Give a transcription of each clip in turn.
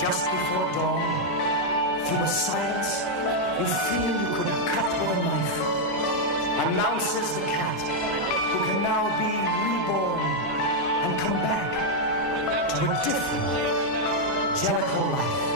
just before dawn, through the silence, you feel you could cut one knife. Announces the cat, who can now be reborn and come back to a different Jellicle life.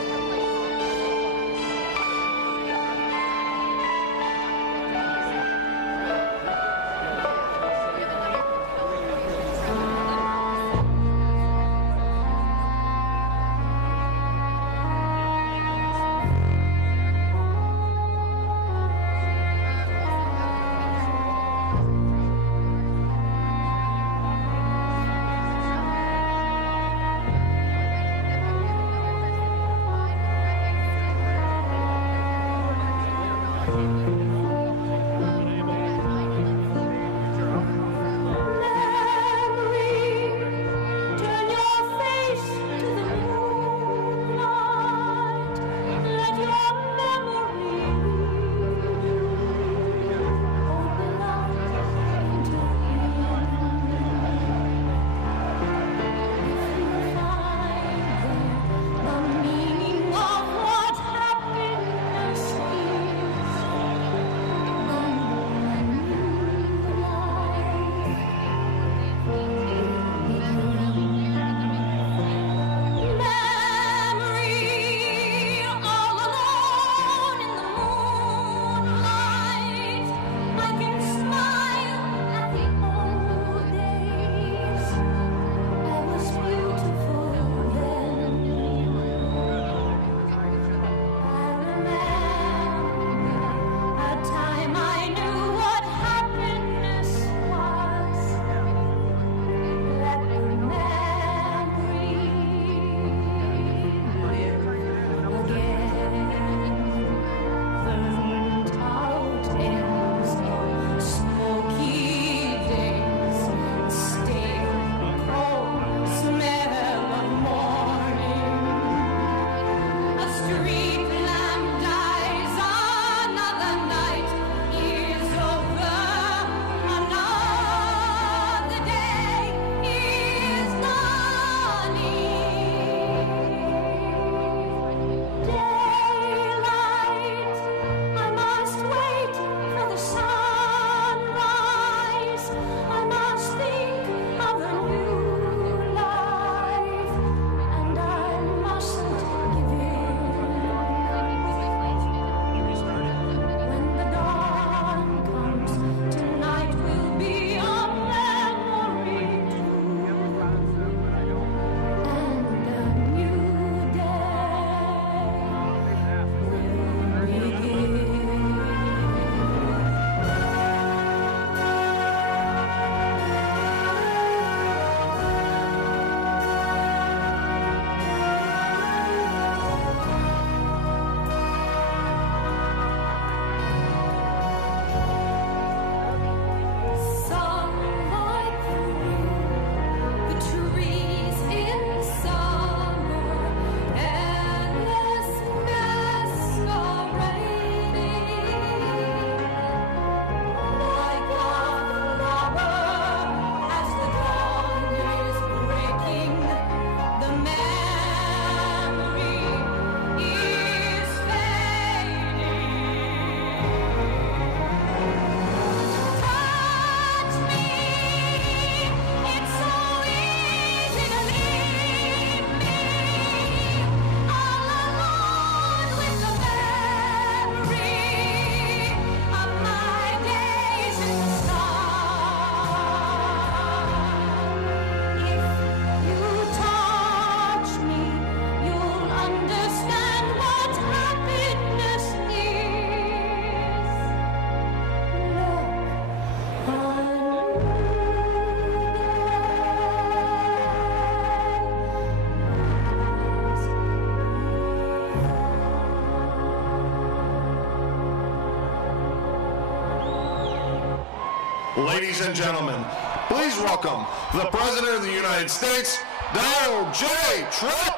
Ladies and gentlemen, please welcome the President of the United States, Donald J. Trump.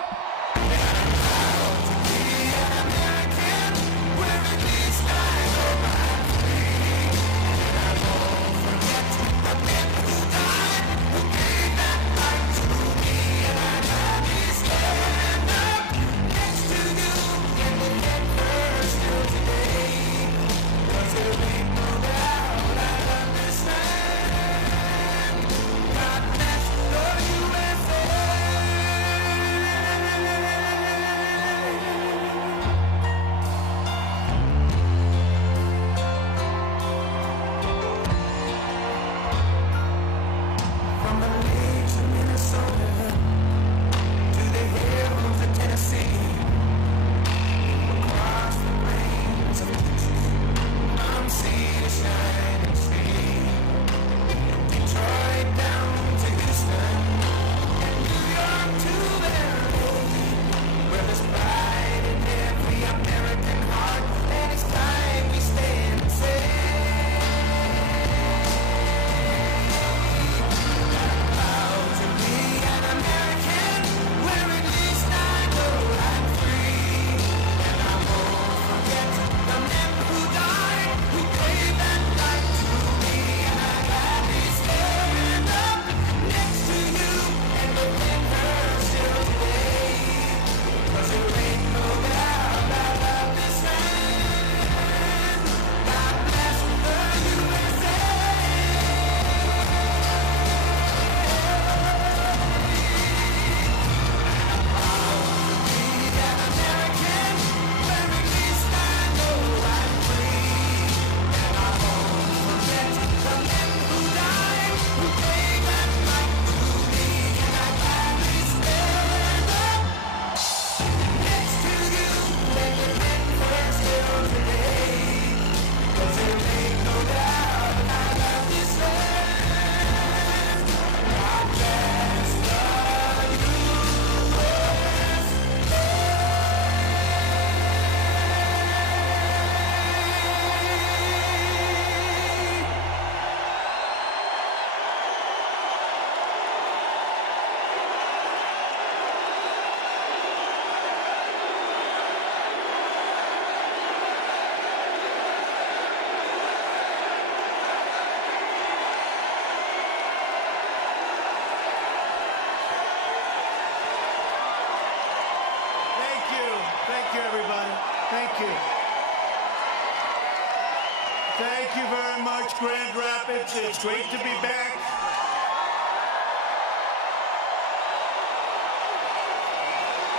Thank you very much, Grand Rapids. It's great to be back.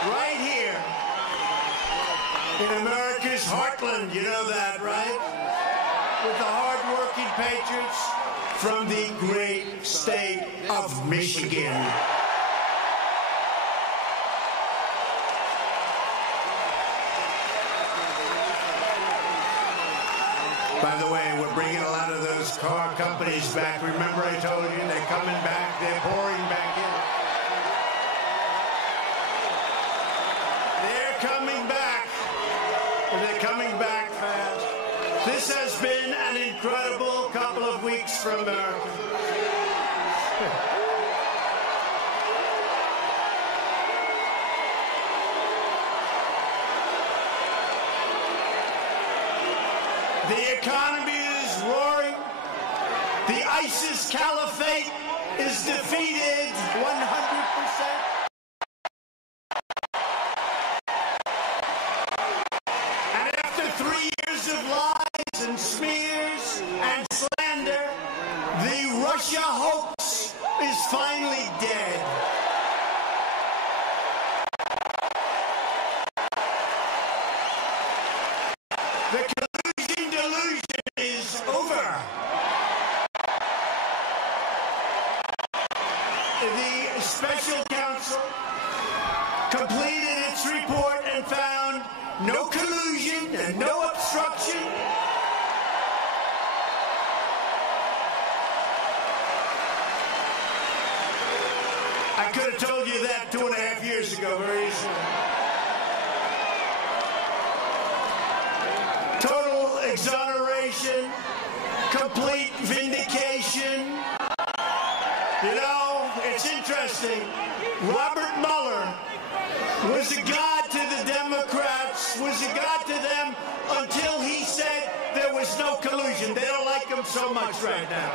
Right here in America's heartland, you know that, right? With the hard-working patriots from the great state of Michigan. By the way, we're bringing a lot of those car companies back. Remember I told you they're coming back, they're pouring back in. They're coming back. They're coming back fast. This has been an incredible couple of weeks for America. The economy is roaring. The ISIS caliphate is defeated 100%. And after 3 years of lies and smears and slander, the Russia hoax is finally dead. The delusion is over. The special counsel completed its report and found no collusion and no obstruction. I could have told you that 2.5 years ago very easily. Total exoneration, complete vindication. interesting. Robert Mueller was a god to the Democrats, was a god to them until he said there was no collusion. They don't like him so much right now.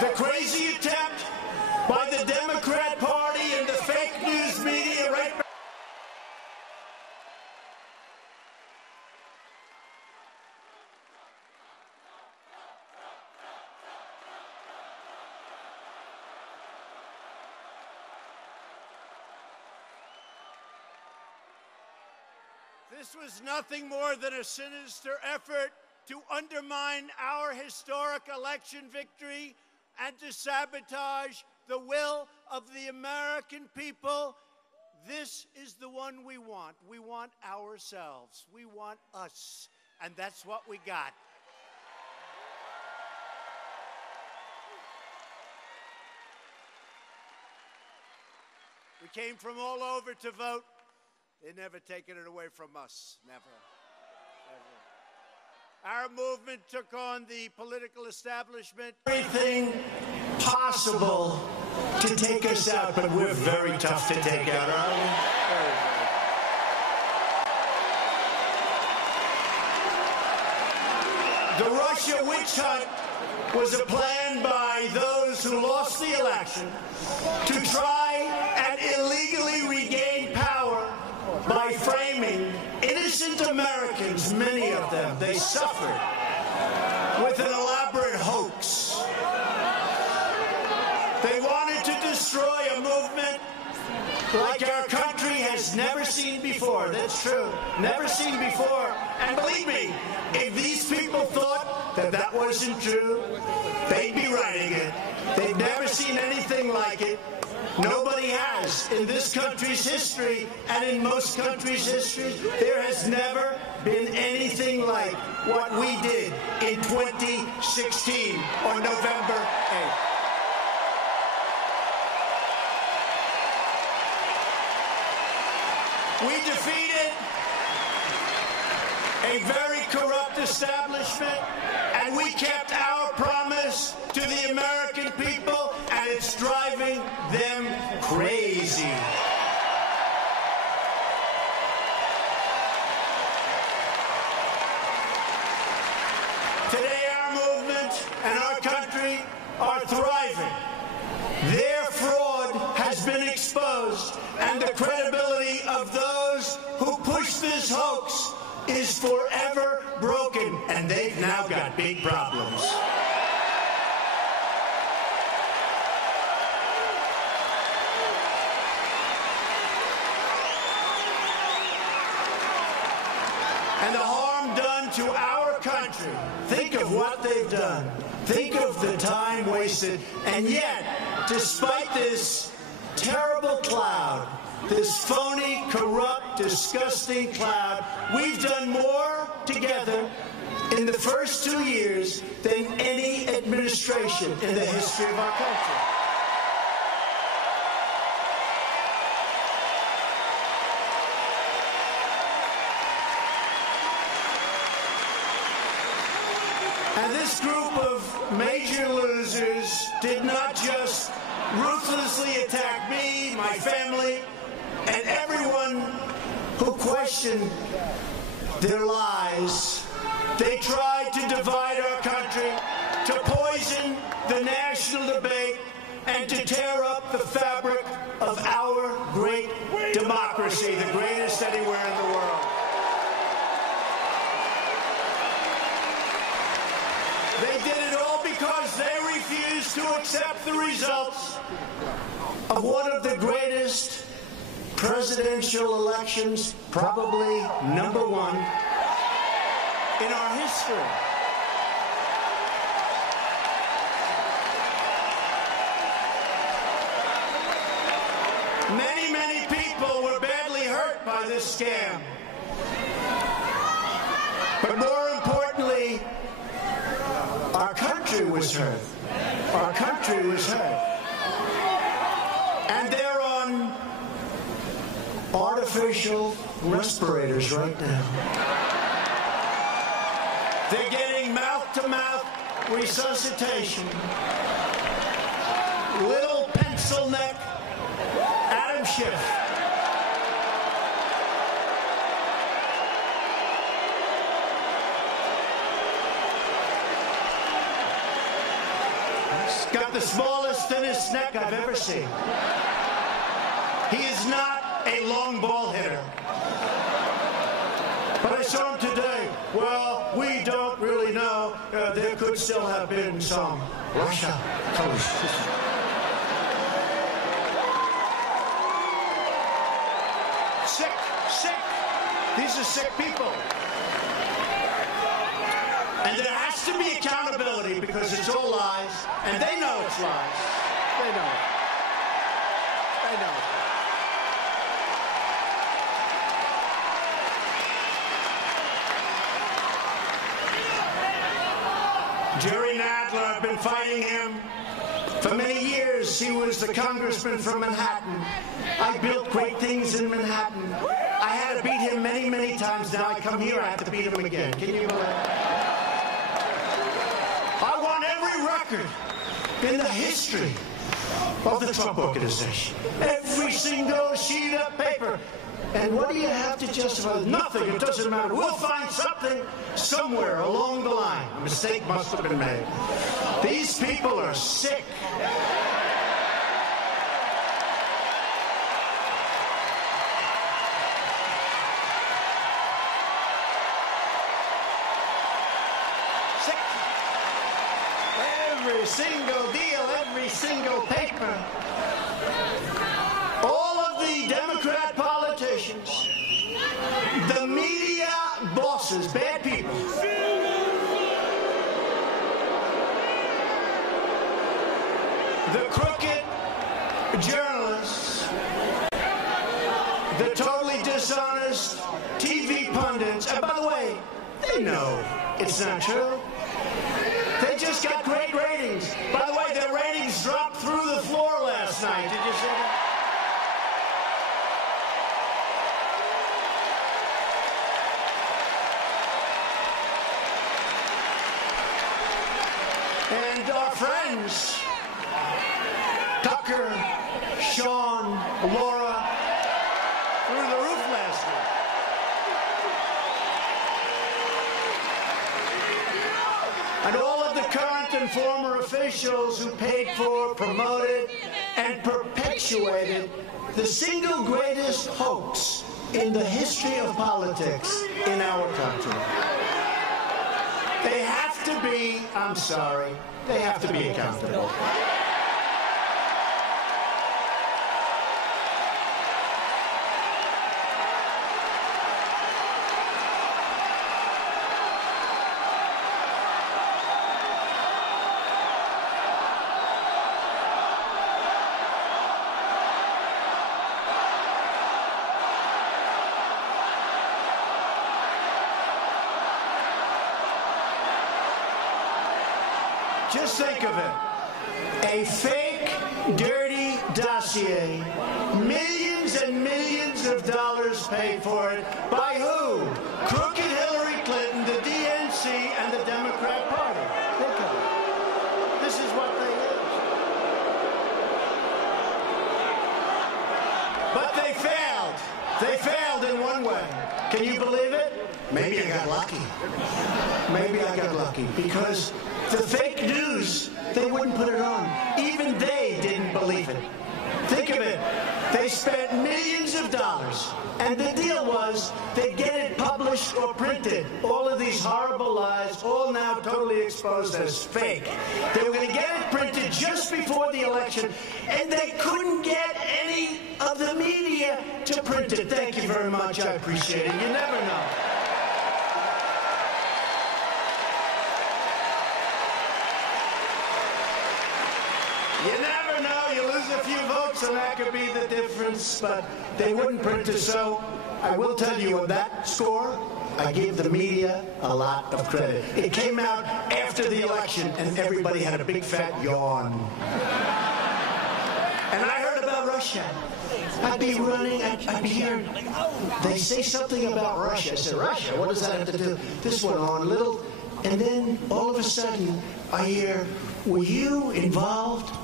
The crazy attempt by the Democrat Party and the fake news media right back. This was nothing more than a sinister effort to undermine our historic election victory and to sabotage the will of the American people. This is the one we want. We want ourselves. We want us. And that's what we got. We came from all over to vote. They've never taken it away from us. Never. Our movement took on the political establishment. Everything possible to take us out, but we're very tough to take out, aren't we? The Russia witch hunt was a plan by those who lost the election to try and illegally regain power by framing innocent Americans, many of them. They suffered with an elaborate hoax. They wanted to destroy a movement like our country has never seen before. That's true. Never seen before. And believe me, if these people thought that that wasn't true, they'd be writing it. They've never seen anything like it. Nobody has. In this country's history, and in most countries' history, there has never been anything like what we did in 2016 on November 8th. We defeated a very corrupt establishment, and we kept our promise to the American people, and it's driving them crazy. Today, our movement and our country are thriving. Their fraud has been exposed, and the credibility of those who push this hoax is forever broken, and they've now got big problems. And the harm done to our country, think of what they've done. Think of the time wasted. And yet, despite this terrible cloud, this phony, corrupt, disgusting cloud, we've done more together in the first 2 years than any administration in the history of our country. And this group of major losers did not just ruthlessly attack me, my family, and everyone who questioned their lies. They tried to divide our country, to poison the national debate, and to tear up the fabric of our great democracy, the greatest anywhere in the world. They did it all because they refused to accept the results of one of the greatest presidential elections, probably number one in our history. Many, many people were badly hurt by this scam. But more importantly, our country was hurt. Our country was hurt. And they're on artificial respirators right now. They're getting mouth-to-mouth resuscitation. Little pencil neck Adam Schiff. He's got the smallest, thinnest neck I've ever seen. He is not a long ball hitter. But I saw him today. Well, we don't really know. There could still have been some Russia collusion. Sick. These are sick people. And there has to be accountability because it's all lies. And they know it's lies. They know it. They know it. Jerry Nadler, I've been fighting him for many years. He was the congressman from Manhattan. I built great things in Manhattan. I had to beat him many, many times. Now I come here, I have to beat him again. Can you believe it? I won every record in the history of the Trump Organization. Every single sheet of paper. And what do you have to justify? Nothing. It doesn't matter. We'll find something somewhere along the line. A mistake must have been made. These people are sick. Sick. Every single deal, every single paper. All of the Democrat politicians, the media bosses, bad people, the crooked journalists, the totally dishonest TV pundits, and by the way, they know it's not true. They just got great ratings. By the way, their ratings dropped through the floor last night. Did you see that? And our friends, Tucker, Sean, Laura, through the roof last night. And all of the current and former officials who paid for, promoted, and perpetuated the single greatest hoax in the history of politics in our country. They have to be, I'm sorry, they have to be accountable. Just think of it. A fake, dirty dossier. Millions and millions of dollars paid for it. By who? Crooked Hillary Clinton, the DNC, and the Democrat Party. Think of it. This is what they is. But they failed. They failed in one way. Can you believe it? Maybe I got lucky. Maybe I got lucky because the fake news, they wouldn't put it on. Even they didn't believe it. Think of it. They spent millions of dollars, and the deal was they'd get it published or printed. All of these horrible lies, all now totally exposed as fake. They were going to get it printed just before the election, and they couldn't get any of the media to print it. Thank you very much. I appreciate it. You never know. You never know. You lose a few votes, and that could be the difference. But they wouldn't print it. So I will tell you on that score, I give the media a lot of credit. It came out after the election, and everybody had a big fat yawn. And I heard about Russia. I'd be running, I'd be hearing, they say something about Russia. I said, Russia? What does that have to do? This went on, little And then all of a sudden, I hear, were you involved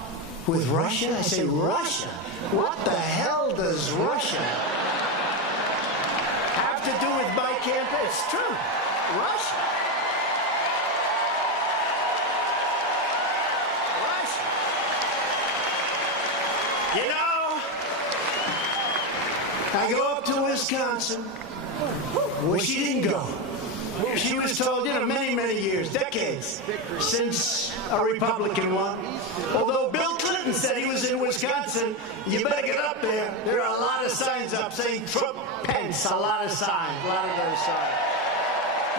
with Russia? I say, Russia? What the hell does Russia have to do with my campaign? It's true. Russia. You know, I go up to Wisconsin, where she didn't go. She was told, many, many years, decades, since a Republican won. Although Bill Clinton said he was in Wisconsin, you better get up there. There are a lot of signs up saying Trump, Pence, a lot of signs, a lot of those signs.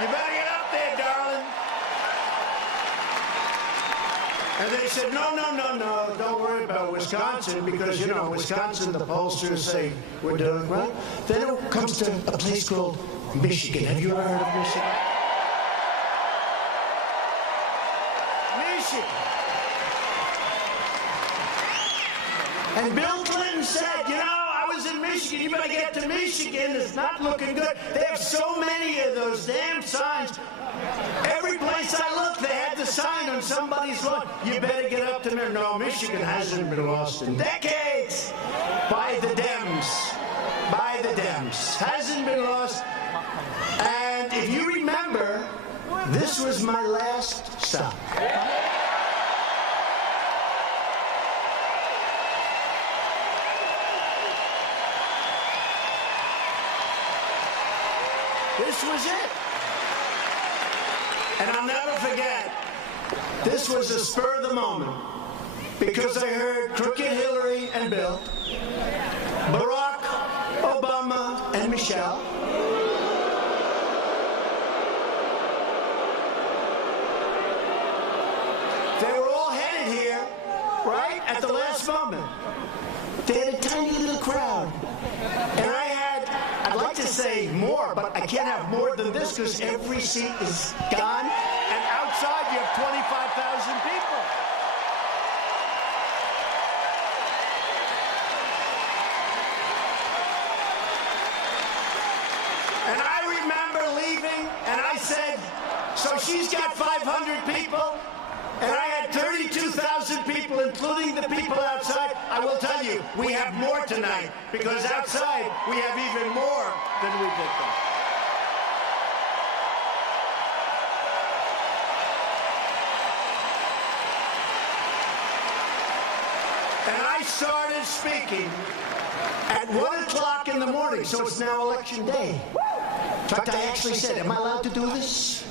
You better get up there, darling. And they said, no, don't worry about Wisconsin, because, Wisconsin, the pollsters say we're doing right. Then it comes to a place called Michigan. Have you ever heard of Michigan? Michigan. And Bill Clinton said, I was in Michigan. You better get to Michigan. It's not looking good. They have so many of those damn signs. Every place I looked, they had the sign on somebody's lawn. You better get up to there. No, Michigan hasn't been lost in decades. By the Dems. By the Dems. Hasn't been lost. And if you remember, this was my last stop. This was it. And I'll never forget, this was a spur of the moment, because I heard Crooked Hillary and Bill, Barack Obama and Michelle, they were all headed here, right, at the last moment. They had a tiny little crowd. And I'd like to say more, but I can't have more than this, because every seat is gone, and outside you have 25,000 people. And I remember leaving, and I said, so she's got 500 people, and I had 32,000 people, including the people outside. I will tell you, we have more tonight, because outside we have even more than we did there. And I started speaking at 1 o'clock in the morning, so it's now election day. In fact, I actually said, am I allowed to do this?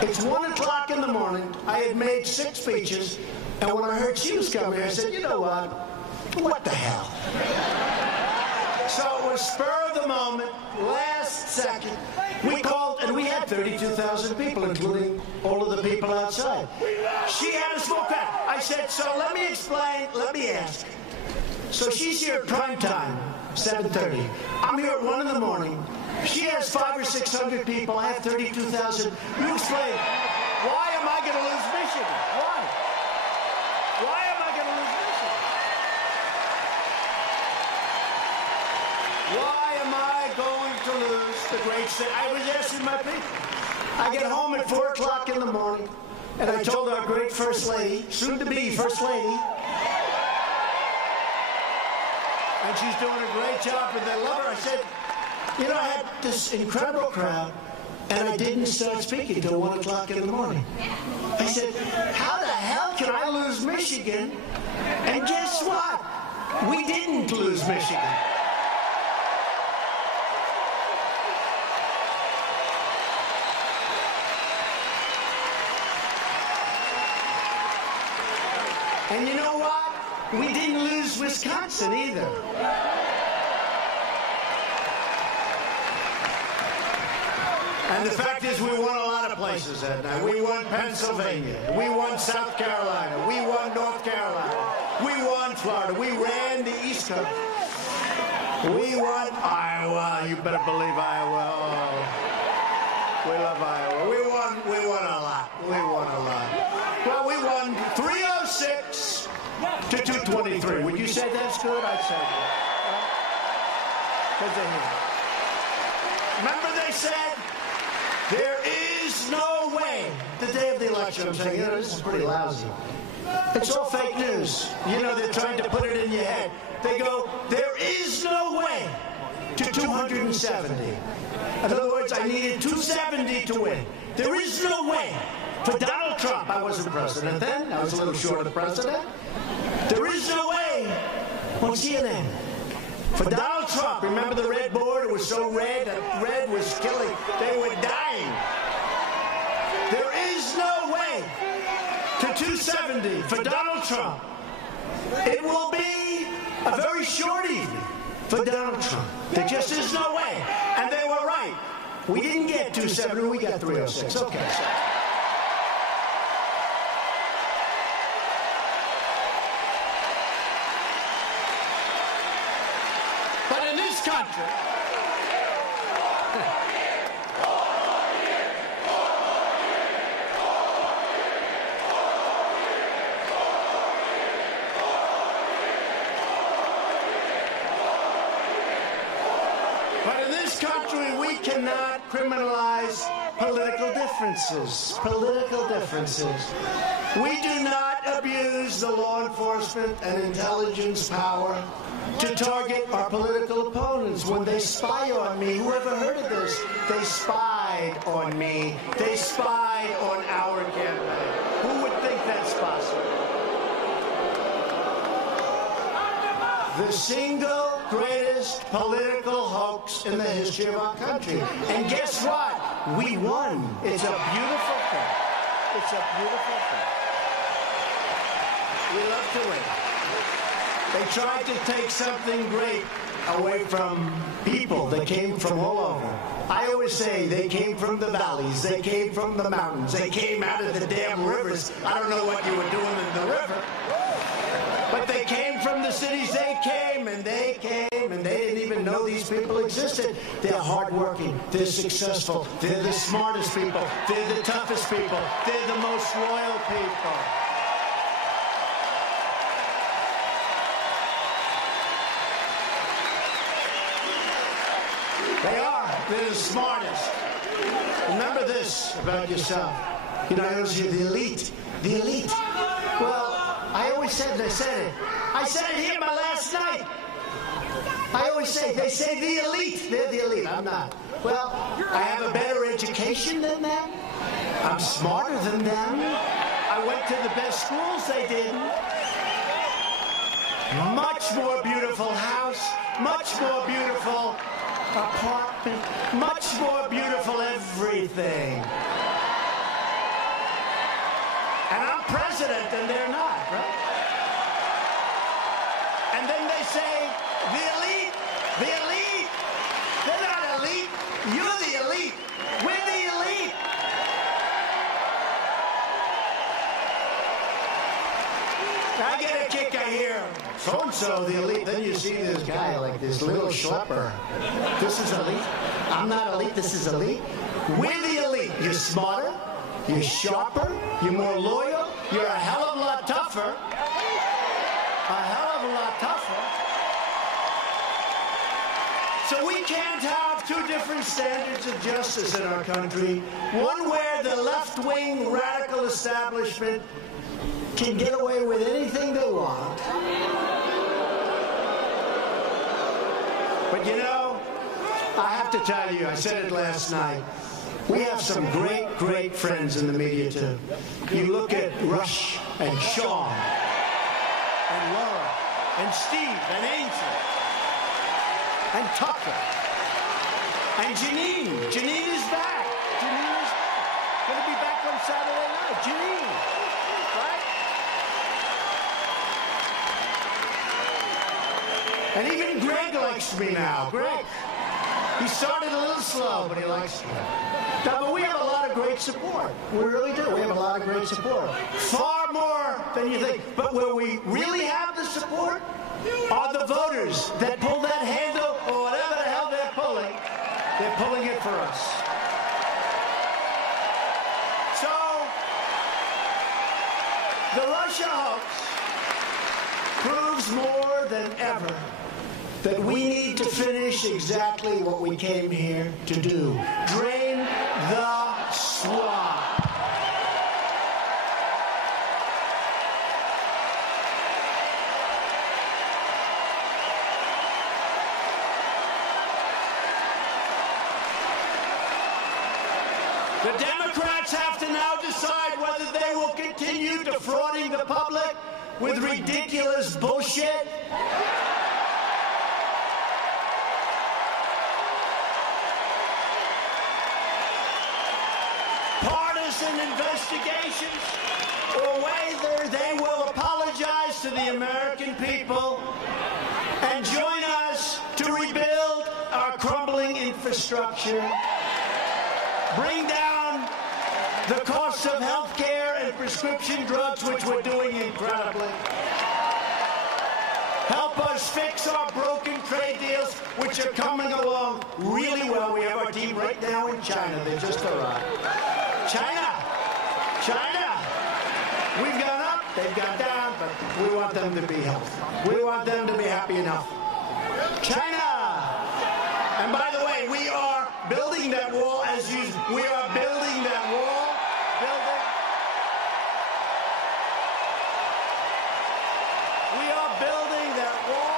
It's 1 o'clock in the morning. I had made 6 speeches, and when I heard she was coming, I said, you know what? What the hell? So it was spur of the moment, last second. We called, and we had 32,000 people, including all of the people outside. She had a small crowd. I said, so let me explain, let me ask. So she's here at prime time, 7:30. I'm here at 1 in the morning. She has 500 or 600 people. I have 32,000. You explain. Why am I going to lose Michigan? Why? Why am I going to lose Michigan? Why am I going to lose the great state? I was asking my people. I get home at 4 o'clock in the morning, and I told our great First Lady, soon-to-be First Lady, and she's doing a great job, and they love her. I said, I had this incredible crowd, and I didn't start speaking until 1 o'clock in the morning. I said, how the hell can I lose Michigan? And guess what? We didn't lose Michigan. And you know what? We didn't lose Wisconsin either. And the fact is, we won a lot of places that night. We won Pennsylvania. We won South Carolina. We won North Carolina. We won Florida. We ran the East Coast. We won Iowa. You better believe Iowa. Oh, we love Iowa. We won a lot. We won a lot. Well, we won 306 to 223. Would you say that's good? I'd say that. Remember they said, there is is no way. The day of the election, I'm saying, this is pretty lousy. It's all fake news. They're trying to put it in your head. They go, there is no way to 270. In other words, I needed 270 to win. There is no way. For Donald Trump, I wasn't president then. I was a little short of the president. There is no way. On CNN. For Donald Trump, remember the red board? It was so red that red was killing. They were dying. There is no way to 270 for Donald Trump. It will be a very short evening for Donald Trump. There just is no way. And they were right. We didn't get 270, we got 306. Okay. But in this country, we cannot criminalize political differences. We do not abuse the law enforcement and intelligence power to target our political opponents when they spy on me. Whoever heard of this? They spied on me. They spied on our campaign. Who would think that's possible? The single greatest political hoax in the history of our country. And guess what? We won. It's a beautiful thing. It's a beautiful thing. We love to win. They tried to take something great away from people that came from all over. I always say they came from the valleys, they came from the mountains, they came out of the damn rivers. I don't know what you were doing in the river. But they came from the cities. They came, and they didn't even know these people existed. They're hardworking. They're successful. They're the smartest people. They're the toughest people. They're the most loyal people. They are. They're the smartest. Remember this about yourself. I always hear the elite. The elite. Well, I always said, and I said it. I said it here my last night. I always say, they say the elite. They're the elite. I'm not. Well, I have a better education than them. I'm smarter than them. I went to the best schools they didn't. Much more beautiful house. Much more beautiful apartment. Much more beautiful everything. And I'm president and they're not, right? And then they say, the elite, they're not elite, you're the elite, we're the elite. I get a kick, I hear, so-and-so, the elite, then you see this guy like this little schlepper. This is elite, I'm not elite, this is elite. We're the elite, you're smarter, you're sharper, you're more loyal, you're a hell of a lot tougher. A hell of a lot tougher. So we can't have two different standards of justice in our country. One where the left-wing radical establishment can get away with anything they want. But I have to tell you, I said it last night, we have some great friends in the media, too. You look at Rush and Sean and Laura and Steve and Ainsley and Tucker and Janine. Janine is back. Janine is going to be back on Saturday night. Janine, right? And even Greg likes me now. Greg. He started a little slow, but he likes me. Now, but we have a lot of great support. We really do. We have a lot of great support. Far more than you think. But where we really have the support are the voters that pull that handle or whatever the hell they're pulling. They're pulling it for us. So, the Russia hoax proves more than ever that we need to finish exactly what we came here to do. Drain the swamp. The Democrats have to now decide whether they will continue defrauding the public with ridiculous bullshit. Partisan investigations, or whether they will apologize to the American people and join us to rebuild our crumbling infrastructure, bring down the cost of health care and prescription drugs, which we're doing incredibly, help us fix our broken trade deals, which are coming along really well. We have our team right now in China. They just arrived. China! We've gone up, they've gone down, but we want them to be healthy. We want them to be happy enough. China! And by the way, we are building that wall as usual. We are building that wall. We are building that wall.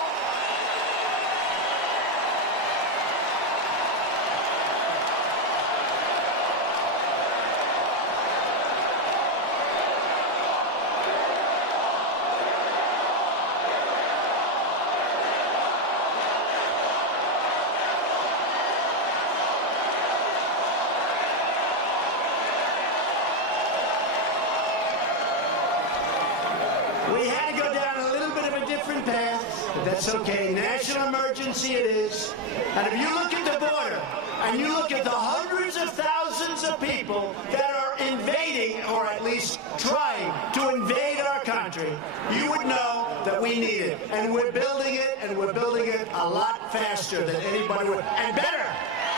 We had to go down a little bit of a different path, but that's okay. National emergency it is. And if you look at the border, and you look at the hundreds of thousands of people that are invading, or at least trying to invade our country, you would know that we need it. And we're building it, and we're building it a lot faster than anybody would. And better,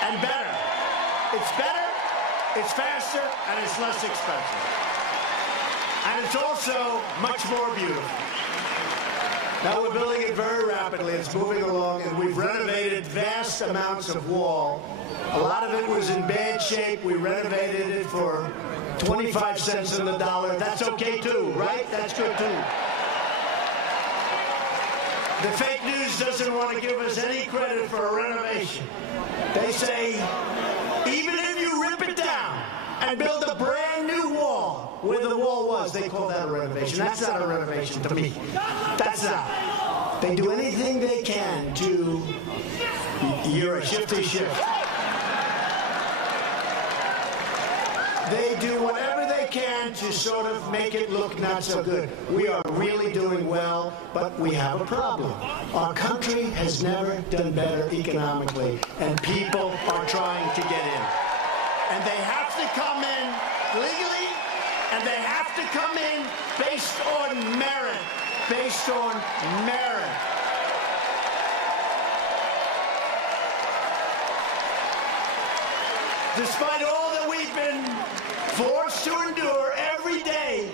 and better. It's better, it's faster, and it's less expensive. And it's also much more beautiful. Now we're building it very rapidly. It's moving along, and we've renovated vast amounts of wall. A lot of it was in bad shape. We renovated it for 25 cents on the dollar. That's okay too, right? That's good too. The fake news doesn't want to give us any credit for a renovation. They say, even if you rip it down and build a brand new wall where the wall was, they call that a renovation. That's not a renovation to me. That's not. They do anything they can to... You're a shifty shift. They do whatever they can to sort of make it look not so good. We are really doing well, but we have a problem. Our country has never done better economically, and people are trying to get in. And they have to come in legally, and they have to come in based on merit. Based on merit. Despite all that we've been forced to endure every day,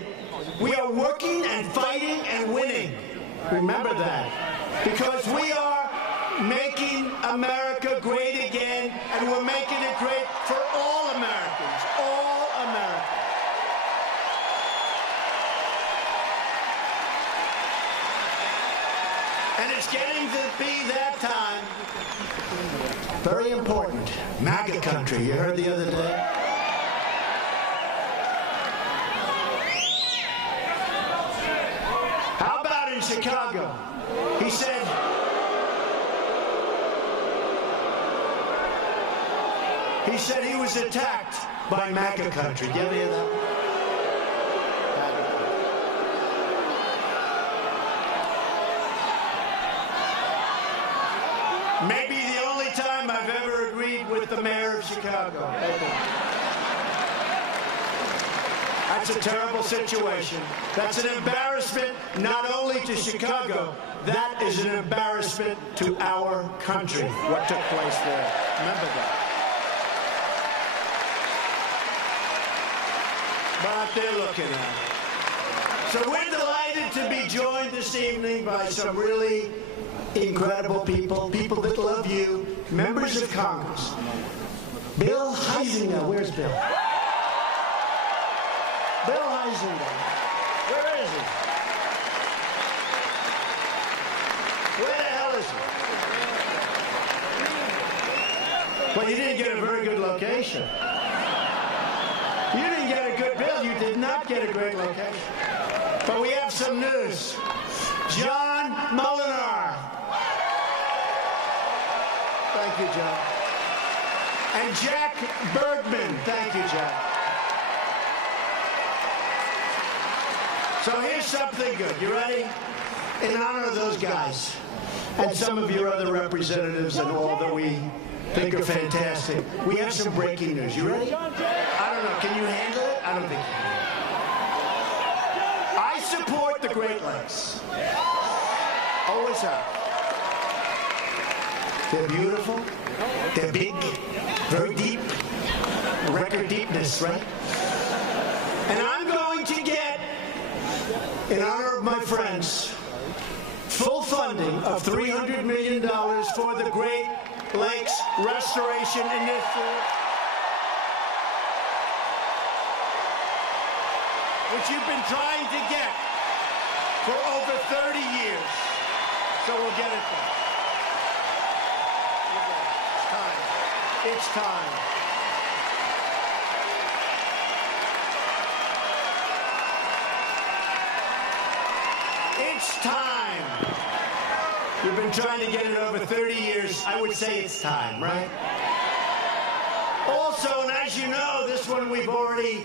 we are working and fighting and winning. Remember that. Because we are making America great again, and we're making it great for all Americans. All Americans. And it's getting to be that time. Very important. MAGA country. You heard the other day? How about in Chicago? He said, he was attacked by MAGA country. Did you ever hear that? Maybe the only time I've ever agreed with the mayor of Chicago. That's a terrible situation. That's an embarrassment not only to Chicago, that is an embarrassment to our country, what took place there. Remember that. But they're looking at it. So we're delighted to be joined this evening by some really incredible people, people that love you, members of Congress. Bill Huizenga, where's Bill? Bill Heisinger. Where is he? Where the hell is he? Well, you didn't get a very good location. You didn't get a good bill. You did not get a great location. But we have some news. John Mueller. Thank you, John. And Jack Bergman. Thank you, Jack. So here's something good. You ready? In honor of those guys and some of your other representatives and all that we think are fantastic, we have some breaking news. You ready? I don't know. Can you handle it? I don't think you can. I support the Great Lakes. Always have. They're beautiful. They're big. Very deep. Record deepness, right? And I'm going to get, in honor of my friends, full funding of $300 million for the Great Lakes Restoration Initiative, which you've been trying to get for over 30 years. So we'll get it done. It's time. It's time. It's time. You've been trying to get it over 30 years. I would say it's time, right? Also, and as you know, this one we've already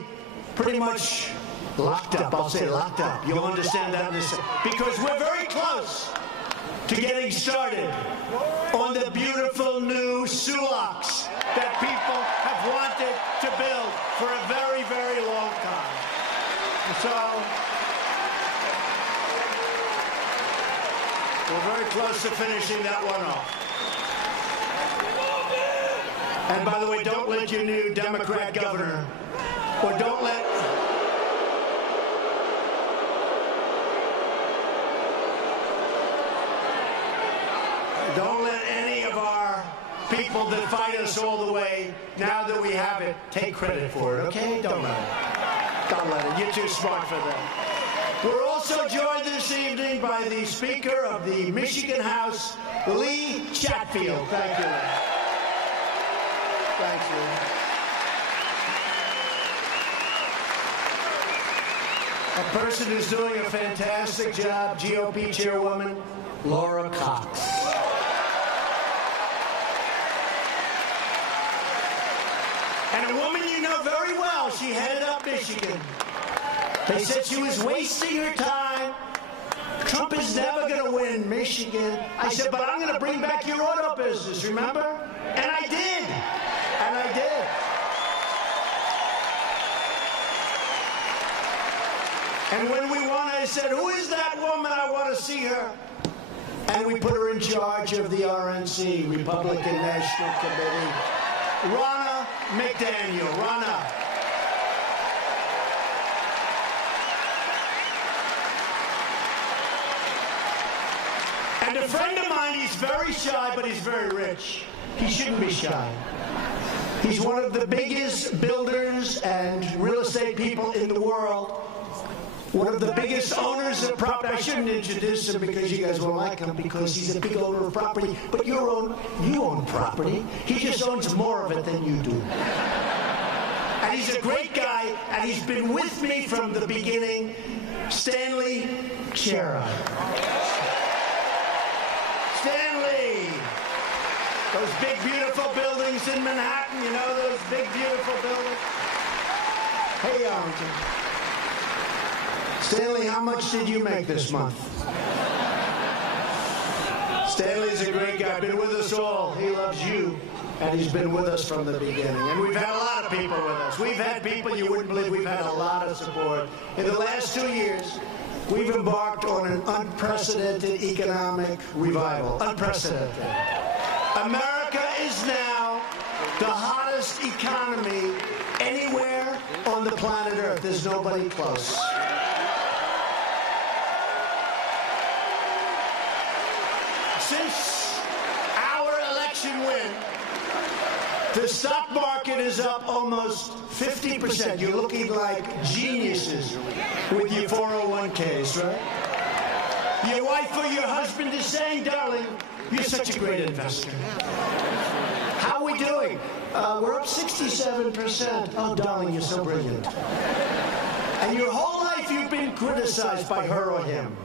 pretty much locked up. I'll say locked up. You'll understand that in a second. Because we're very close to getting started on the beautiful new sulaks that people have wanted to build for a very, very long time. So we're very close to finishing that one off. And by the way, don't let your new Democrat governor, or don't let any of our people that fight us all the way, now that we have it, take credit for it, okay? Don't let it. Don't let it. You're too smart for that. We're also joined this evening by the Speaker of the Michigan House, Lee Chatfield. Thank you, Lee. Thanks, Lee. A person who's doing a fantastic job, GOP Chairwoman, Laura Cox. And a woman you know very well, she headed up Michigan. They said she was wasting her time. Trump is never going to win Michigan. I said, but I'm going to bring back your auto business, remember? And I did. And I did. And when we won, I said, who is that woman? I want to see her. And we put her in charge of the RNC, Republican National Committee. Ronna McDaniel. Ronna. And a friend of mine, he's very shy, but he's very rich. He shouldn't be shy. He's one of the biggest builders and real estate people in the world. One of the biggest owners of property. I shouldn't introduce him because you guys won't like him because he's a big owner of property. But you own property. He just owns more of it than you do. And he's a great guy, and he's been with me from the beginning. Stanley Chera. Stanley! Those big, beautiful buildings in Manhattan, you know, those big, beautiful buildings. Hey, Arlington. Stanley, how much did you make this month? Stanley's a great guy, been with us all. He loves you, and he's been with us from the beginning. And we've had a lot of people with us. We've had people you wouldn't believe. We've had a lot of support. In the last 2 years, we've embarked on an unprecedented economic revival. Unprecedented. America is now the hottest economy anywhere on the planet Earth. There's nobody close. Since our election win, The stock market is up almost 50%. You're looking like geniuses with your 401ks, right? Your wife or your husband is saying, darling, you're such a great investor. How are we doing? We're up 67%. Oh, darling, you're so brilliant. And your whole life you've been criticized by her or him.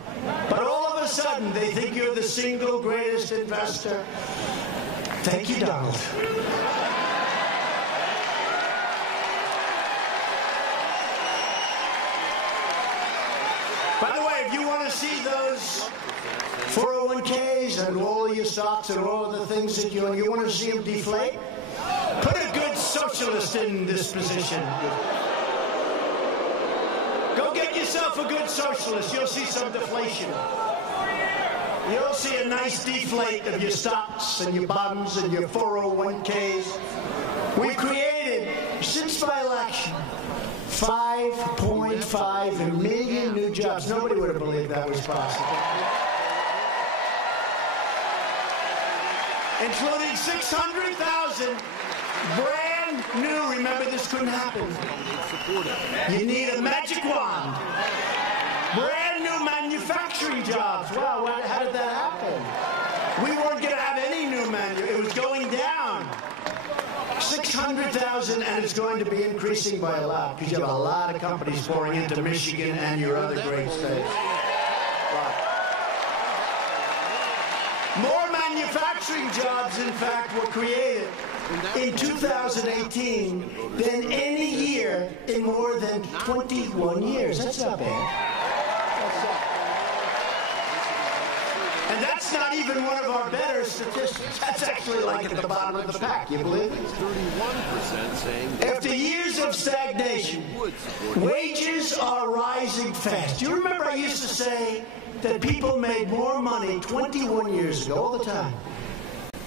But all of a sudden, they think you're the single greatest investor. Thank you, Donald. By the way, if you want to see those 401ks and all your stocks and all the things that you want to see them deflate, put a good socialist in this position. Go get yourself a good socialist. You'll see some deflation. You'll see a nice deflate of your stocks and your bonds and your 401ks. We created, since my election, 5.5 million new jobs. Nobody would have believed that was possible. Including 600,000 brand new. Remember, this couldn't happen. You need a magic wand. Brand new manufacturing jobs. Wow, how did that happen? We weren't going to have any new manufacturing. It was going down. 600,000, and it's going to be increasing by a lot because you have a lot of companies pouring into Michigan and your other great states. More manufacturing jobs, in fact, were created in 2018 than any year in more than 21 years. That's not bad. And that's not even one of our better statistics. That's actually like at the bottom of the pack. You believe it? After years of stagnation, wages are rising fast. Do you remember I used to say that people made more money 21 years ago, all the time,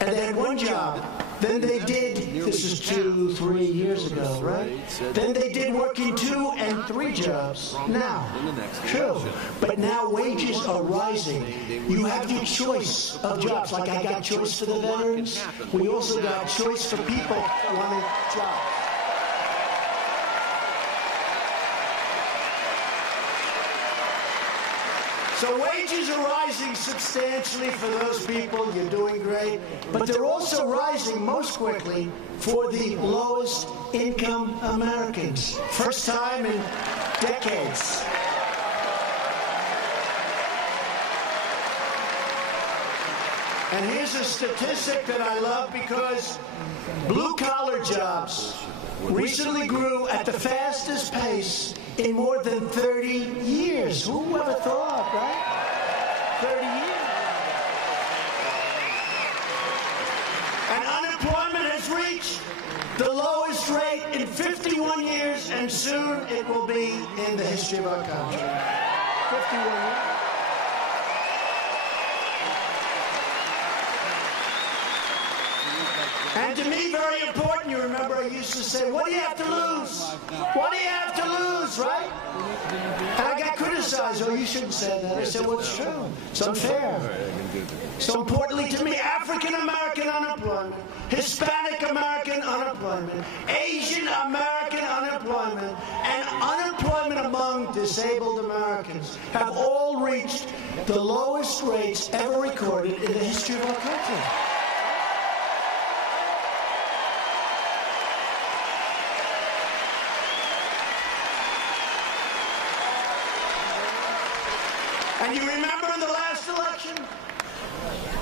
and they had one job than they did, this is 2-3 years ago, right? Then they did working 2 and 3 jobs now. True. But now wages are rising. You have your choice of jobs. Like I got choice for the veterans. We also got choice for people wanting jobs. So wages are rising substantially for those people. You're doing great. But they're also rising most quickly for the lowest income Americans. First time in decades. And here's a statistic that I love because blue-collar jobs recently grew at the fastest pace in more than 30 years. Who ever thought, right? 30 years. And unemployment has reached the lowest rate in 51 years, and soon it will be in the history of our country. 51 years. And to me, very important, you remember I used to say, what do you have to lose? What do you have to lose, right? And I got criticized. Oh, you shouldn't say that. I said, well, it's true. It's unfair. So importantly to me, African-American unemployment, Hispanic-American unemployment, Asian-American unemployment, and unemployment among disabled Americans have all reached the lowest rates ever recorded in the history of our country. And you remember in the last election,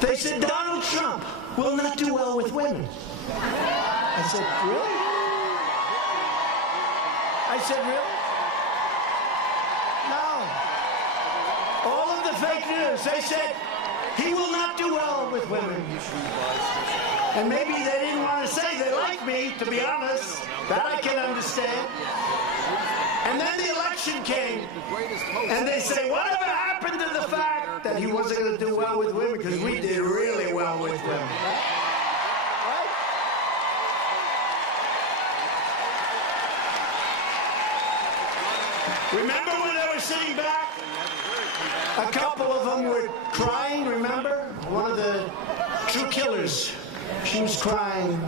they said Donald Trump will not do well with women. I said, really? I said, really? No. All of the fake news, they said he will not do well with women. And maybe they didn't want to say they like me, to be honest. That I can understand. And then the election came, and they say, whatever happened to the fact that he wasn't going to do well with women, because we did really well with women. Right? Remember when they were sitting back? A couple of them were crying, remember? One of the true killers She was crying,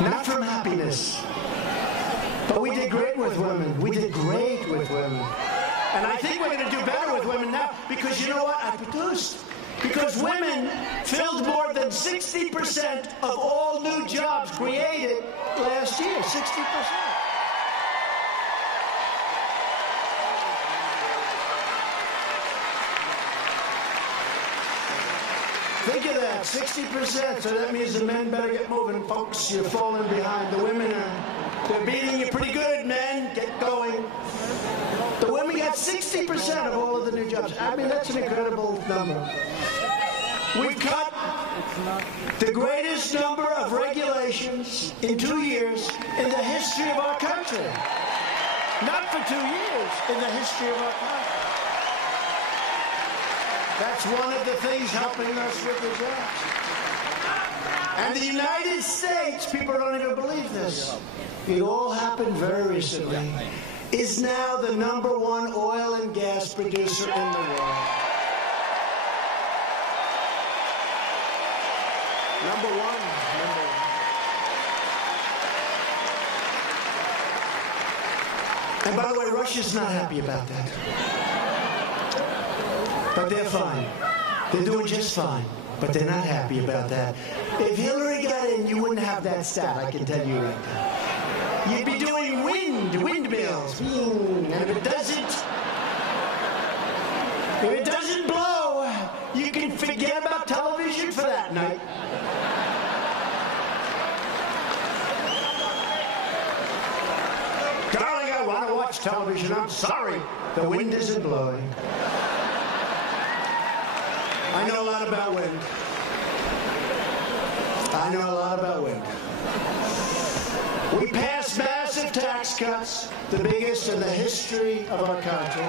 not from happiness, but we did great with women. We did great with women. And I think we're going to do better with women now because you know what? I produced. Because women filled more than 60% of all new jobs created last year. 60%. Think of that, 60%. So that means the men better get moving, folks. You're falling behind. The women they're beating you pretty good, men. Get going. The women got 60% of all of the new jobs. I mean, that's an incredible number. We've cut the greatest number of regulations in 2 years in the history of our country. Not for 2 years, in the history of our country. That's one of the things helping us with the jobs. And the United States, people don't even believe this, it all happened very recently, is now the #1 oil and gas producer in the world. Number one. And by the way, Russia's not happy about that. But they're fine. They're doing just fine. But they're not happy about that. If Hillary got in, you wouldn't have that stat, I can tell you right now. You'd be doing windmills. And if it doesn't blow, you can forget about television for that night. Darling, I want to watch television. I'm sorry. The wind isn't blowing. I know a lot about wind. I know a lot about wind. We passed massive tax cuts, the biggest in the history of our country.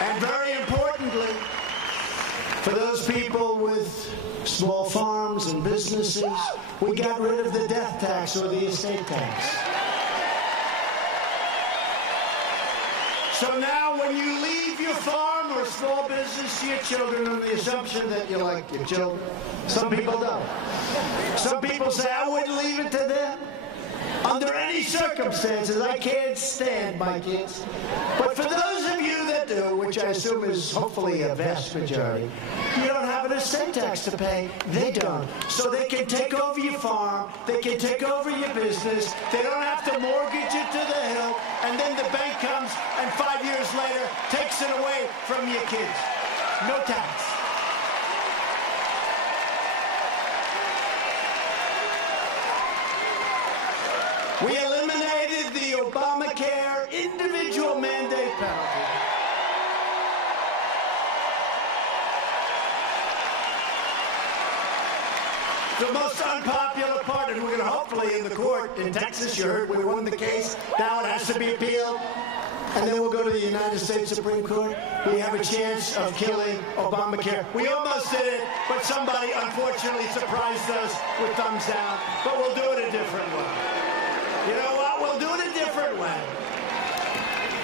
And very importantly, for those people with small farms and businesses, we got rid of the death tax or the estate tax. So now when you leave your farm or small business to your children on the assumption that you like your children, some people don't. Some people say, I wouldn't leave it to them. Under any circumstances, I can't stand my kids. But for those of you that do, which I assume is hopefully a vast majority, you don't have an estate tax to pay. They don't. So they can take over your farm. They can take over your business. They don't have to mortgage it to the hill. And then the bank comes and 5 years later takes it away from your kids. No tax. We eliminated the Obamacare individual mandate penalty. The most unpopular part, and we're going to hopefully in the court in Texas, you heard we won the case. Now it has to be appealed. And then we'll go to the United States Supreme Court. We have a chance of killing Obamacare. We almost did it, but somebody unfortunately surprised us with thumbs down. But we'll do it a different way. You know what? We'll do it a different way.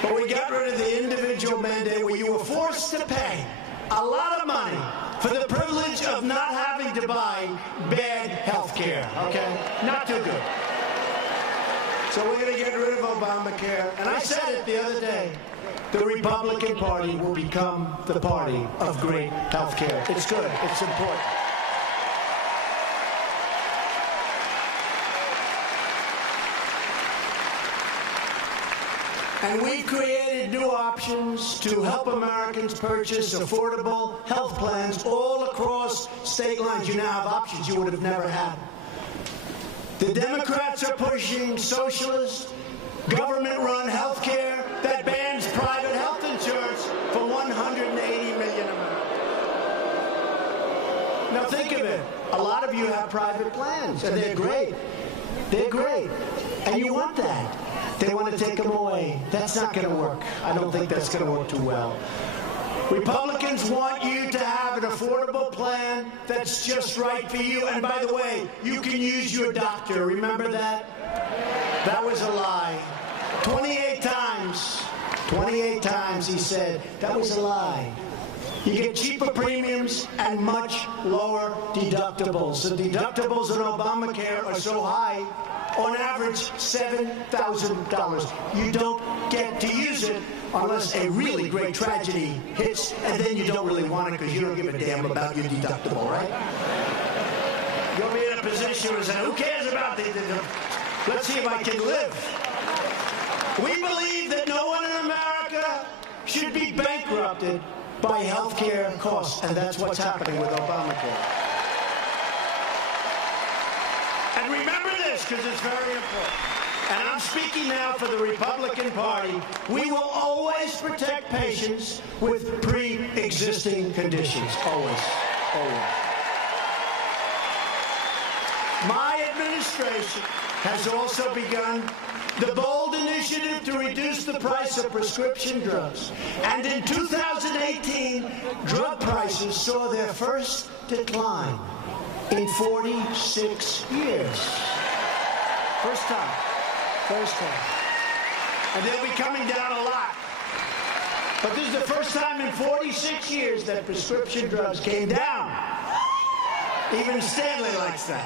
But we got rid of the individual mandate where you were forced to pay a lot of money for the privilege of not having to buy bad health care, okay? Not too good. So we're going to get rid of Obamacare. And I said it the other day, the Republican Party will become the party of great health care. It's good. It's important. And we created new options to help Americans purchase affordable health plans all across state lines. You now have options you would have never had. The Democrats are pushing socialist, government-run health care that bans private health insurance for 180 million Americans. Now think of it. A lot of you have private plans, and they're great. They're great. And you want that. They want to take them away. That's not going to work. I don't think that's going to work too well. Republicans want you to have an affordable plan that's just right for you. And by the way, you can use your doctor. Remember that? That was a lie. 28 times. 28 times he said that was a lie. You get cheaper premiums and much lower deductibles. The deductibles in Obamacare are so high, on average $7,000. You don't get to use it unless a really great tragedy hits, and then you don't really want it because you don't give a damn about your deductible, right? You'll be in a position where say, who cares about the let's see if I can live. We believe that no one in America should be bankrupted by health care costs, and that's what's happening with Obamacare. And remember this, because it's very important. And I'm speaking now for the Republican Party. We will always protect patients with pre-existing conditions. Always. Always. My administration has also begun the bold initiative to reduce the price of prescription drugs. And in 2018, drug prices saw their first decline in 46 years. First time. First time. And they'll be coming down a lot. But this is the first time in 46 years that prescription drugs came down. Even Stanley likes that,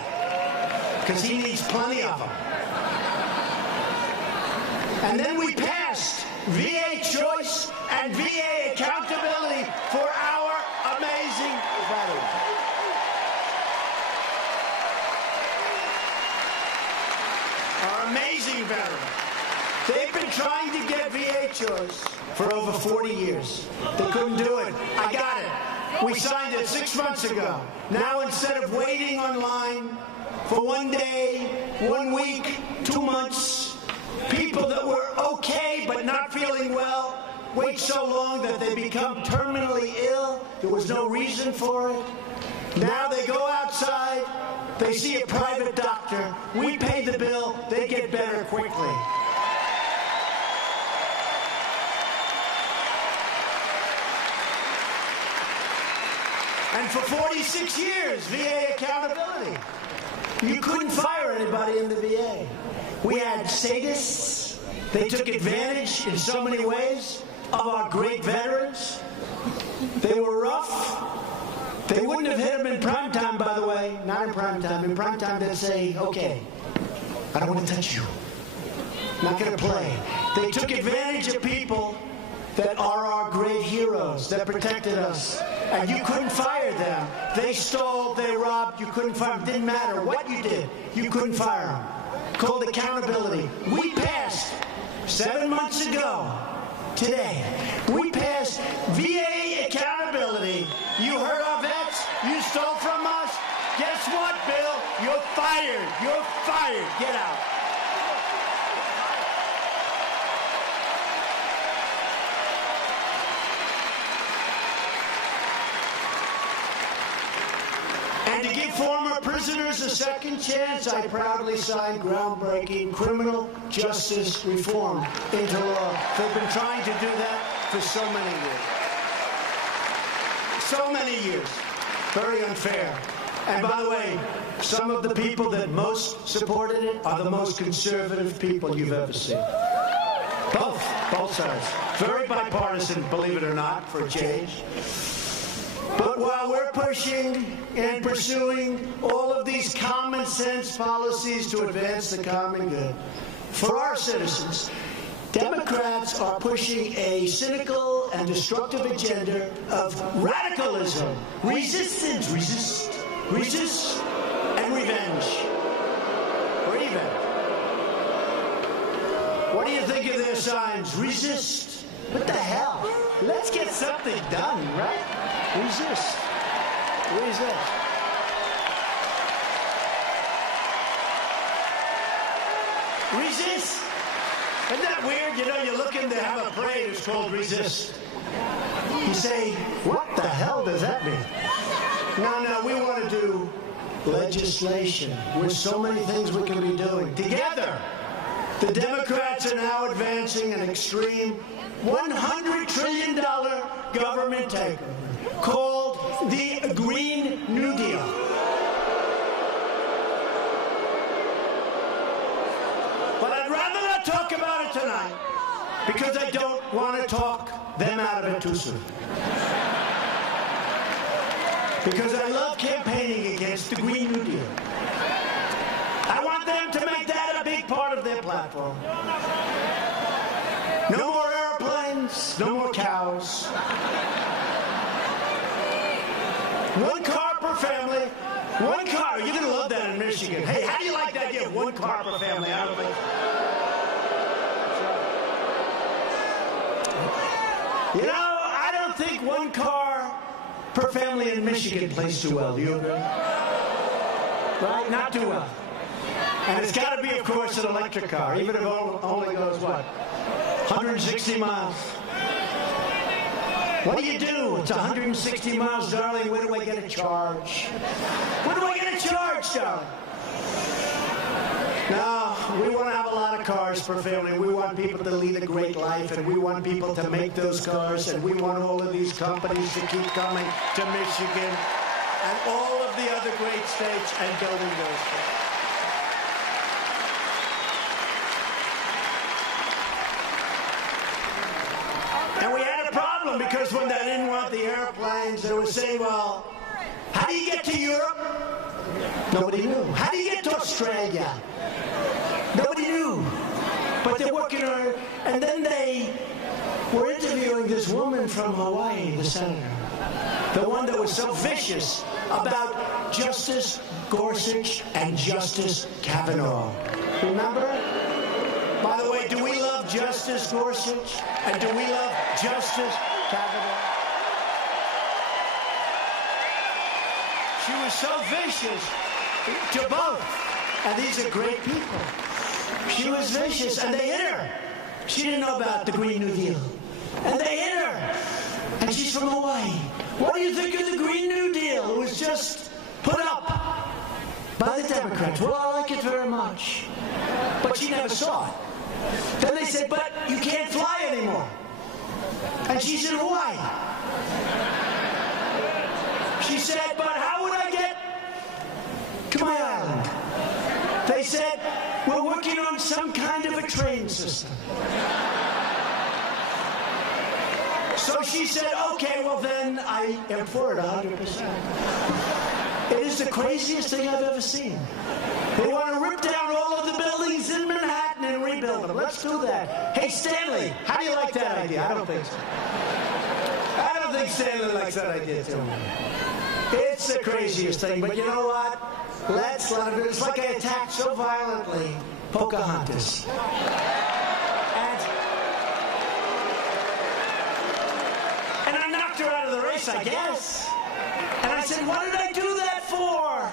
because he needs plenty of them. And then we passed VA choice and VA accountability for our amazing veterans. Our amazing veterans. They've been trying to get VA choice for over 40 years. They couldn't do it. I got it. We signed it 6 months ago. Now instead of waiting online for 1 day, 1 week, 2 months, people that were okay but not feeling well wait so long that they become terminally ill. There was no reason for it. Now they go outside, they see a private doctor, we pay the bill, they get better quickly. And for 46 years, VA accountability. You couldn't fire anybody in the VA. We had sadists. They took advantage in so many ways of our great veterans. They were rough. They wouldn't have hit them in prime time, by the way. Not in prime time. In prime time, they'd say, okay, I don't want to touch you. Not going to play. They took advantage of people that are our great heroes, that protected us. And you couldn't fire them. They stole, they robbed, you couldn't fire them. Didn't matter what you did, you couldn't fire them. Called accountability. We passed 7 months ago, today, we passed VA accountability. You heard our vets, you stole from us. Guess what, Bill? You're fired. You're fired. Get out. And to give former prisoners a second chance, I proudly signed groundbreaking criminal justice reform into law. They've been trying to do that for so many years. So many years. Very unfair. And by the way, some of the people that most supported it are the most conservative people you've ever seen. Both sides. Very bipartisan, believe it or not, for a change. But while we're pushing and pursuing all of these common sense policies to advance the common good for our citizens, Democrats are pushing a cynical and destructive agenda of radicalism, resistance, resist, and revenge. Revenge. What do you think of their signs? Resist. What the hell? Let's get something done, right? Resist. Resist. Resist. Isn't that weird? You know, you're looking to have a parade that's called Resist. You say, what the hell does that mean? No, we want to do legislation. There's so many things we can be doing. Together, the Democrats are now advancing an extreme $100 trillion government takeover called the Green New Deal. But I'd rather not talk about it tonight. because I don't want to talk them out of it too soon. Because I love campaigning against the Green New Deal. I want them to make that a big part of their platform. No more airplanes, no more cows. One car per family. One car. You're going to love that in Michigan. Hey, how do you like that? Yeah, one car per family. I don't think. You know, I don't think one car per family in Michigan plays too well. Do you agree? Right? Not too well. And it's got to be, of course, an electric car, even if it only goes, what, 160 miles. What do you do? It's 160 miles, darling. Where do I get a charge? Where do I get a charge, darling? No, we want to have a lot of cars per family. We want people to lead a great life, and we want people to make those cars, and we want all of these companies to keep coming to Michigan and all of the other great states and building those states. And we had a problem because when they didn't want the airplanes, they were saying, well, how do you get to Europe? Nobody knew. How do you get to Australia? Nobody knew. But they're working on it. And then they were interviewing this woman from Hawaii, the senator. The one that was so vicious about Justice Gorsuch and Justice Kavanaugh. Remember? By the way, do we love Justice Gorsuch? And do we love Justice Kavanaugh? She was so vicious to both. And these are great people. She was vicious, and they hit her. She didn't know about the Green New Deal. And they hit her. And she's from Hawaii. What do you think of the Green New Deal? It was just put up by the Democrats. Well, I like it very much. But she never saw it. Then they said, but you can't fly anymore. And she said, why? She said, but how would I get to my island? They said, we're working on some kind of a train system. So she said, okay, well then I am for it 100%. It is the craziest thing I've ever seen. They want to rip down all of the buildings in Manhattan and rebuild them. Let's do that. Hey, Stanley, how do you like that idea? I don't think so. I don't think Stanley likes that idea too. It's the craziest thing, but you know what? Let's let it. It's like I attacked so violently Pocahontas. And I knocked her out of the race, I guess. And I said, what did I do that for?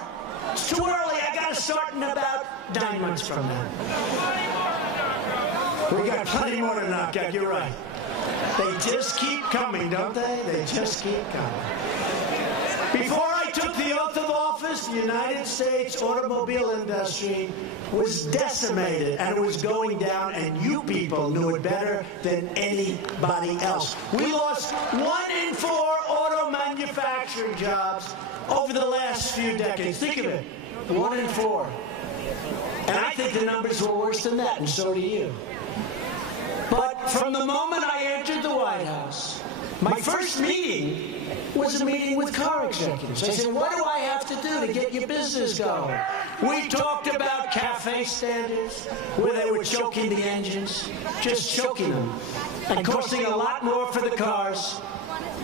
It's too early. I got to start in about 9 months from now. We got plenty more to knock out. You're right. They just keep coming, don't they? They just keep coming. Before I took the oath of office, the United States automobile industry was decimated, and it was going down, and you people knew it better than anybody else. We lost 1 in 4 auto manufacturing jobs over the last few decades. Think of it, 1 in 4. And I think the numbers were worse than that, and so do you. But from the moment I entered the White House, my first meeting was a meeting with car executives. I said, what do I have to do to get your business going? We talked about cafe standards, where they were choking the engines, just choking them, and costing a lot more for the cars.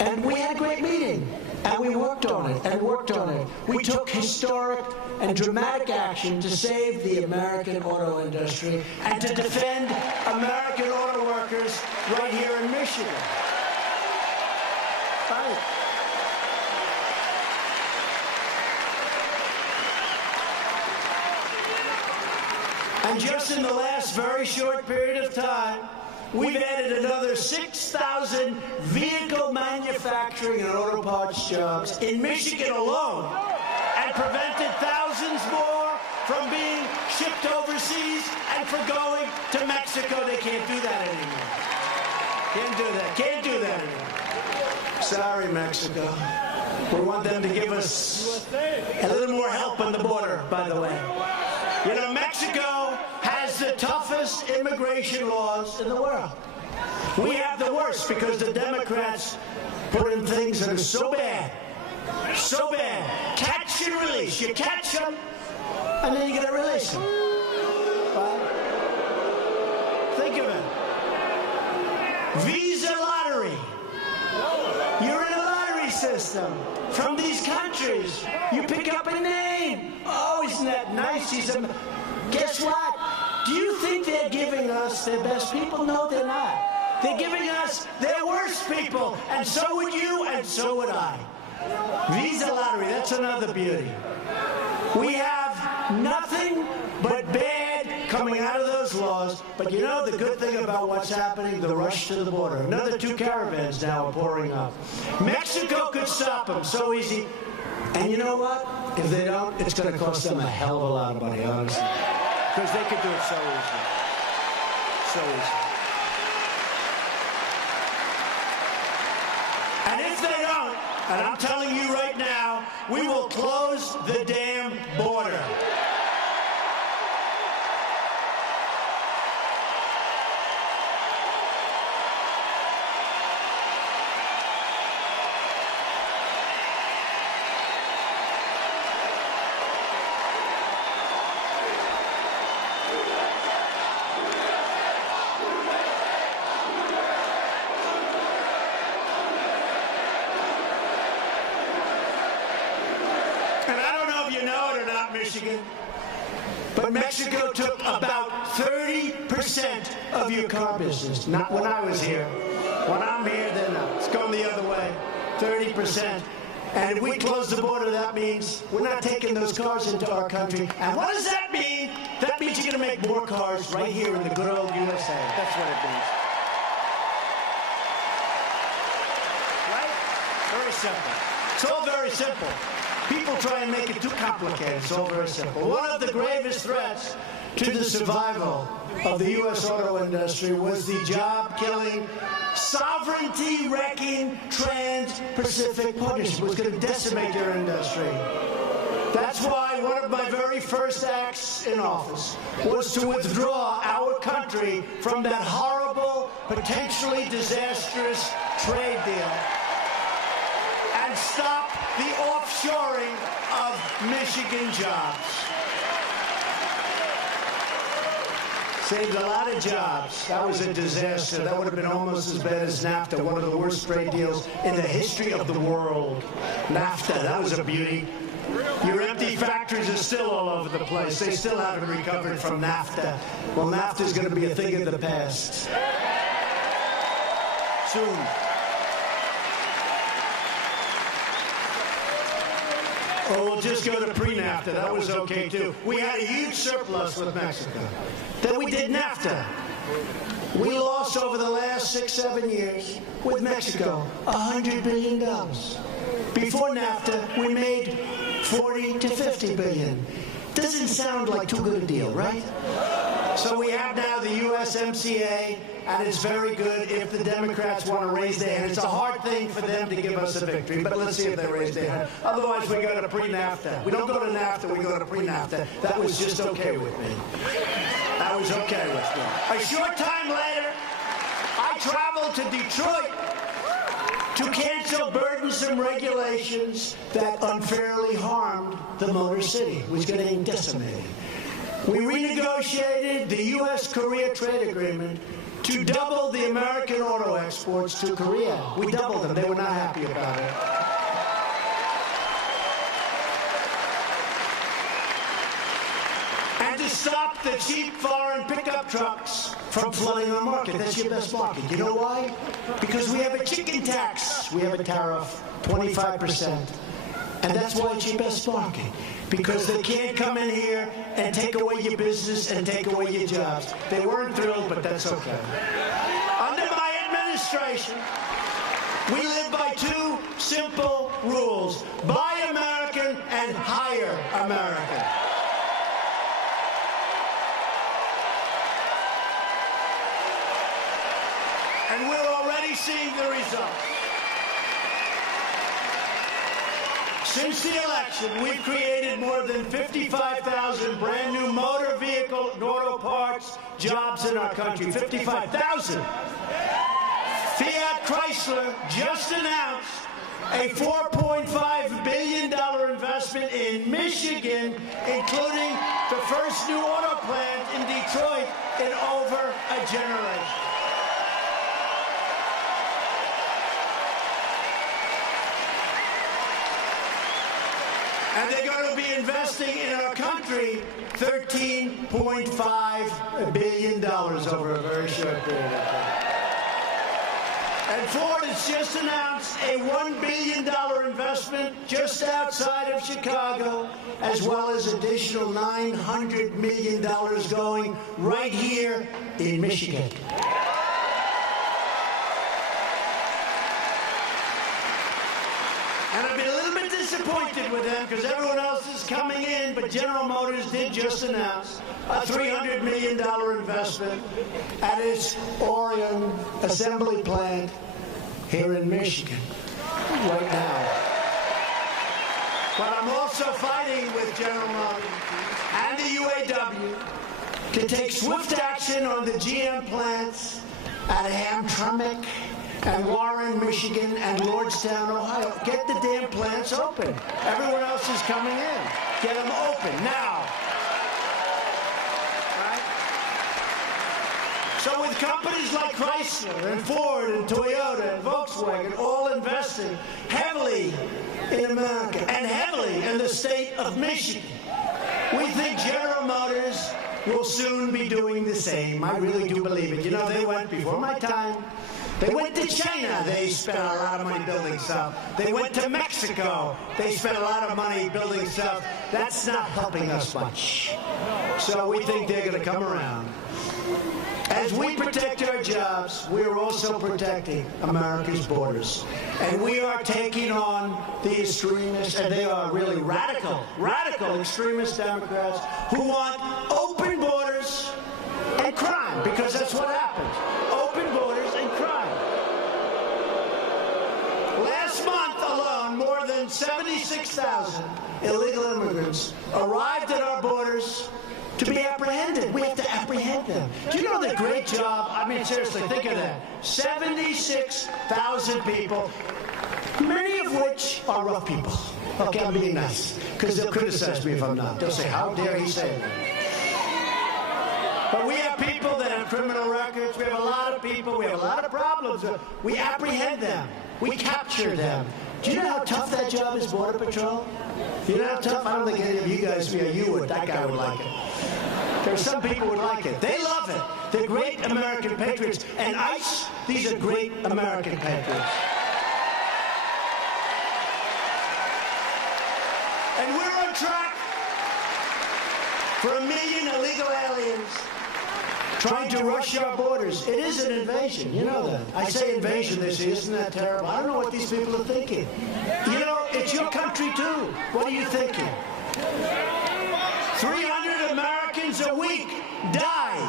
And we had a great meeting, and we worked on it, and worked on it. We took historic and dramatic action to save the American auto industry and to defend American auto workers right here in Michigan. Right. And just in the last very short period of time, we've added another 6,000 vehicle manufacturing and auto parts jobs in Michigan alone, and prevented thousands more from being shipped overseas and for going to Mexico. They can't do that anymore. Can't do that. Can't do that anymore. Sorry, Mexico. We want them to give us a little more help on the border, by the way. You know, Mexico has the toughest immigration laws in the world. We have the worst because the Democrats put in things that are so bad. So bad. Catch and release. You catch them, and then you're going to release them. Right? Think of it. Visa lottery. You're in a lottery system from these countries. You pick up a name. Oh, isn't that nice? Guess what? Do you think they're giving us their best people? No, they're not. They're giving us their worst people. And so would you, and so would I. Visa lottery, that's another beauty. We have nothing but bad coming out of those laws. But you know the good thing about what's happening? The rush to the border. Another 2 caravans now are pouring up. Mexico could stop them so easy. And you know what? If they don't, it's going to cost them a hell of a lot of money, honestly. Because they could do it so easy. So easy. And if they don't, and I'm telling you right now, we will close the damn border. Michigan, but Mexico took about 30% of your car business. Not when I was here. When I'm here, then no. It's going the other way. 30%. And if we close the border, that means we're not taking those cars into our country. And what does that mean? That means you're going to make more cars right here in the good old USA. That's what it means. Right? Very simple. It's all very simple. People try and make it too complicated. It's all very simple. One of the gravest threats to the survival of the U.S. auto industry was the job-killing, sovereignty-wrecking Trans-Pacific Partnership. It was going to decimate your industry. That's why one of my very first acts in office was to withdraw our country from that horrible, potentially disastrous trade deal and stop the offshoring of Michigan jobs. Saved a lot of jobs. That was a disaster. That would have been almost as bad as NAFTA, one of the worst trade deals in the history of the world. NAFTA, that was a beauty. Your empty factories are still all over the place. They still haven't recovered from NAFTA. Well, NAFTA is going to be a thing of the past. Soon. Or we'll just go to pre-NAFTA. That was okay, too. We had a huge surplus with Mexico. Then we did NAFTA. We lost over the last 6-7 years with Mexico $100 billion. Before NAFTA, we made $40 to $50 billion. Doesn't sound like too good a deal, right? So we have now the USMCA, and it's very good if the Democrats want to raise their hand. It's a hard thing for them to give us a victory, but let's see if they raise their hand. Otherwise, we go to pre-NAFTA. We don't go to NAFTA, we go to pre-NAFTA. That was just okay with me. That was okay with me. A short time later, I traveled to Detroit to cancel burdensome regulations that unfairly harmed the Motor City. It was getting decimated. We renegotiated the U.S.-Korea trade agreement to double the American auto exports to Korea. We doubled them. They were not happy about it. And to stop the cheap foreign pickup trucks from flooding our market. That's your best market. You know why? Because we have a chicken tax. We have a tariff, 25%. And that's why it's your best market. Because they can't come in here and take away your business and take away your jobs. They weren't thrilled, but that's okay. Under my administration, we live by 2 simple rules. Buy American and hire American. And we're already seeing the results. Since the election, we've created more than 55,000 brand new motor vehicle and auto parts jobs in our country. 55,000. Chrysler just announced a $4.5 billion investment in Michigan, including the first new auto plant in Detroit in over a generation. And they're going to be investing in our country $13.5 billion over a very short period of time. And Ford has just announced a $1 billion investment just outside of Chicago, as well as additional $900 million going right here in Michigan. And I've been a little bit disappointed with them because everyone else is coming in, but General Motors did just announce a $300 million investment at its Orion assembly plant here in Michigan right now. But I'm also fighting with General Motors and the UAW to take swift action on the GM plants at Hamtramck and Warren, Michigan, and Lordstown, Ohio. Get the damn plants open. Everyone else is coming in. Get them open now. Right? So with companies like Chrysler and Ford and Toyota and Volkswagen all investing heavily in America and heavily in the state of Michigan, we think General Motors will soon be doing the same. I really do believe it. You know, they went before my time. They went to China. They spent a lot of money building stuff. They went to Mexico. They spent a lot of money building stuff. That's not helping us much. So we think they're going to come around. As we protect our jobs, we are also protecting America's borders. And we are taking on the extremists, and they are really radical extremist Democrats who want open borders and crime, because that's what happens. Open borders and crime. Last month alone, more than 76,000 illegal immigrants arrived at our borders to be apprehended. We have to apprehend them. Do you know the great job? I mean, seriously, think of that. 76,000 people, many of which are rough people. Okay, I'm being nice, because they'll criticize me if I'm not. They'll say, how dare he say that? But we have people that have criminal records. We have a lot of people. We have a lot of problems. We apprehend them. We capture them. Do you know how tough that job is, Border Patrol? You know how tough? I don't think any of you guys, you would. That guy would like it. There are some people who would like it. They love it. They're great American patriots. And ICE, these are great American patriots. And we're on track for 1 million illegal aliens trying to rush our borders. It is an invasion. You know that. I say invasion, they say, isn't that terrible? I don't know what these people are thinking. You know, it's your country too. What are you thinking? 300 Americans a week die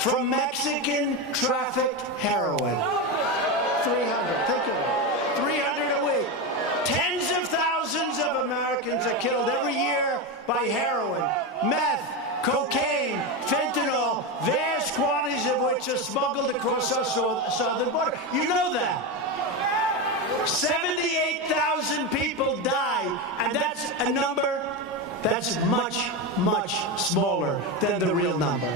from Mexican trafficked heroin. 300. Think of it. 300 a week. Tens of thousands of Americans are killed every year by heroin, meth, cocaine, fentanyl, vast quantities of which are smuggled across our southern border. You know that. 78,000 people die, and that's a number that's much, much smaller than the real number.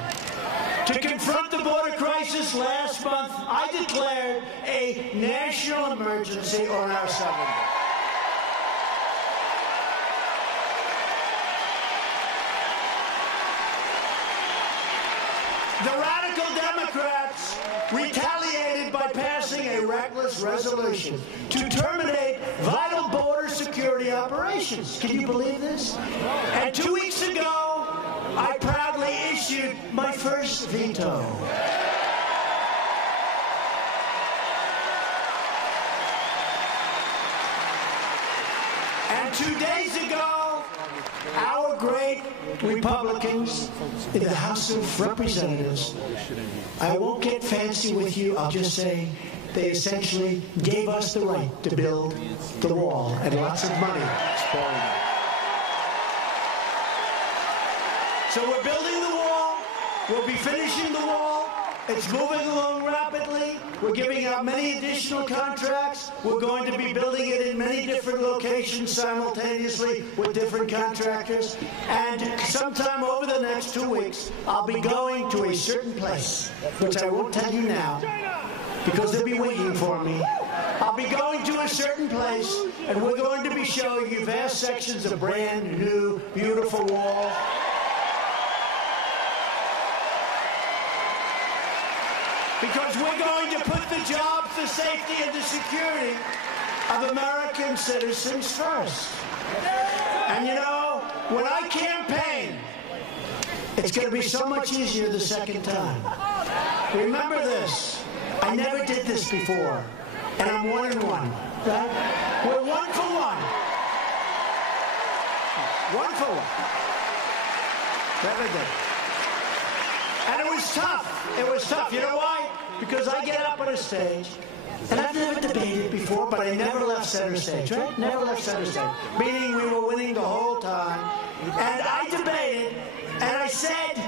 To confront the border crisis last month, I declared a national emergency on our southern border. The radical Democrats retaliated by passing a reckless resolution to terminate vital border security operations. Can you believe this? And 2 weeks ago, I proudly issued my first veto. And 2 days ago, our great Republicans in the House of Representatives, I won't get fancy with you, I'll just say they essentially gave us the right to build the wall and lots of money. So we're building the wall, we'll be finishing the wall, it's moving along rapidly. We're giving out many additional contracts. We're going to be building it in many different locations simultaneously with different contractors. And sometime over the next 2 weeks, I'll be going to a certain place, which I won't tell you now, because they'll be waiting for me. I'll be going to a certain place, and we're going to be showing you vast sections of brand new, beautiful walls. Because we're going to put the jobs, the safety, and the security of American citizens first. And you know, when I campaign, it's going to be so much easier the second time. Remember this. I never did this before. And I'm 1-1, right? We're 1 for 1. 1 for 1. Never did. And it was tough. It was tough. You know why? Because I get up on a stage, and I've never debated before, but I never left center stage, right? Never left center stage. Meaning we were winning the whole time. And I debated, and I said,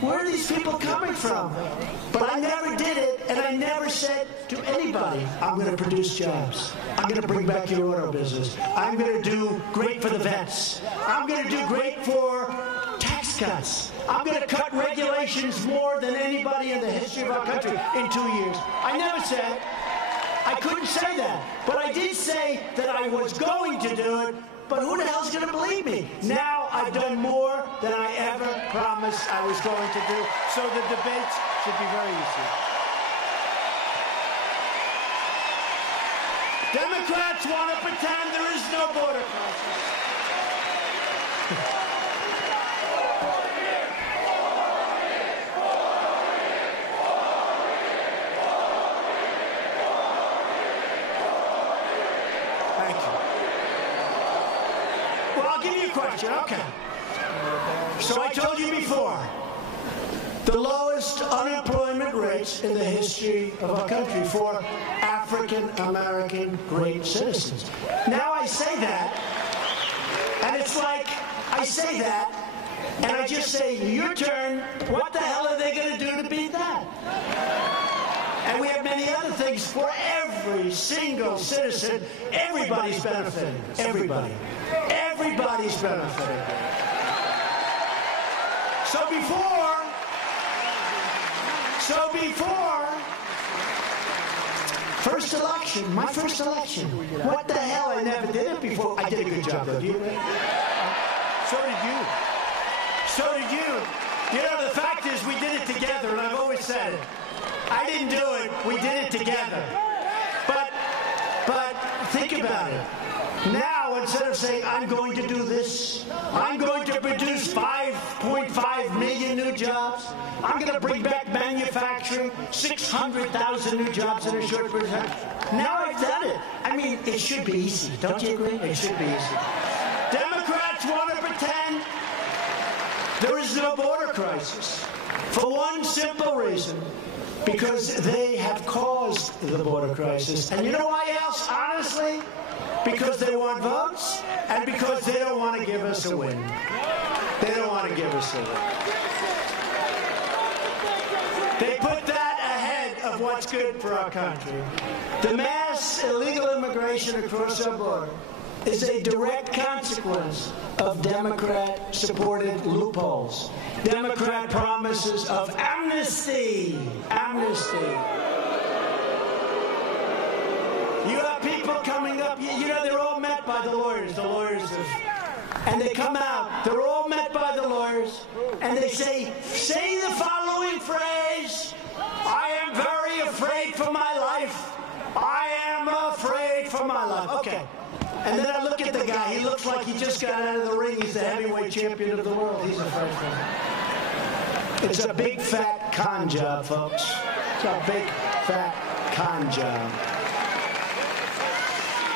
where are these people coming from? But I never did it, and I never said to anybody, I'm going to produce jobs. I'm going to bring back your auto business. I'm going to do great for the vets. I'm going to do great for tax cuts. I'm going to cut regulations more than anybody in the history of our country in 2 years. I never said. I couldn't say that. But I did say that I was going to do it. But who the hell's going to believe me? Now I've done more than I ever promised I was going to do. So the debates should be very easy. Democrats want to pretend there is no border crisis. Question. Okay. So I told you before, the lowest unemployment rates in the history of our country for African American great citizens. Now I say that, and it's like I say that, and I just say, your turn, what the hell are they going to do to beat that? And we have many other things for every single citizen. Everybody's benefiting. Everybody. Everybody's benefiting. So before, first election, my first election, what the hell, I never did it before. I did a good job, though. You? So did you. So did you. You know, the fact is, we did it together, and I've always said it. I didn't do it, we did it together. But think about it. Now, instead of saying, I'm going to do this, I'm going to produce 5.5 million new jobs, I'm going to bring back manufacturing, 600,000 new jobs in a short period of time. Now I've done it. I mean, it should be easy. Don't you agree? It should be easy. Democrats want to pretend there is no border crisis for one simple reason. Because they have caused the border crisis. And you know why else, honestly? Because they want votes, and because they don't want to give us a win. They don't want to give us a win. They put that ahead of what's good for our country. The mass illegal immigration across our border is a direct consequence of Democrat-supported loopholes. Democrat promises of amnesty. Amnesty. You have people coming up, you know, they're all met by the lawyers. And they come out, they're all met by the lawyers, and they say the following phrase, I am very afraid for my life. I am afraid for my life. Okay. And then I look at the guy. He looks like he just got out of the ring. He's the heavyweight champion of the world. He's afraid for him. It's a big, fat con job, folks. It's a big, fat con job.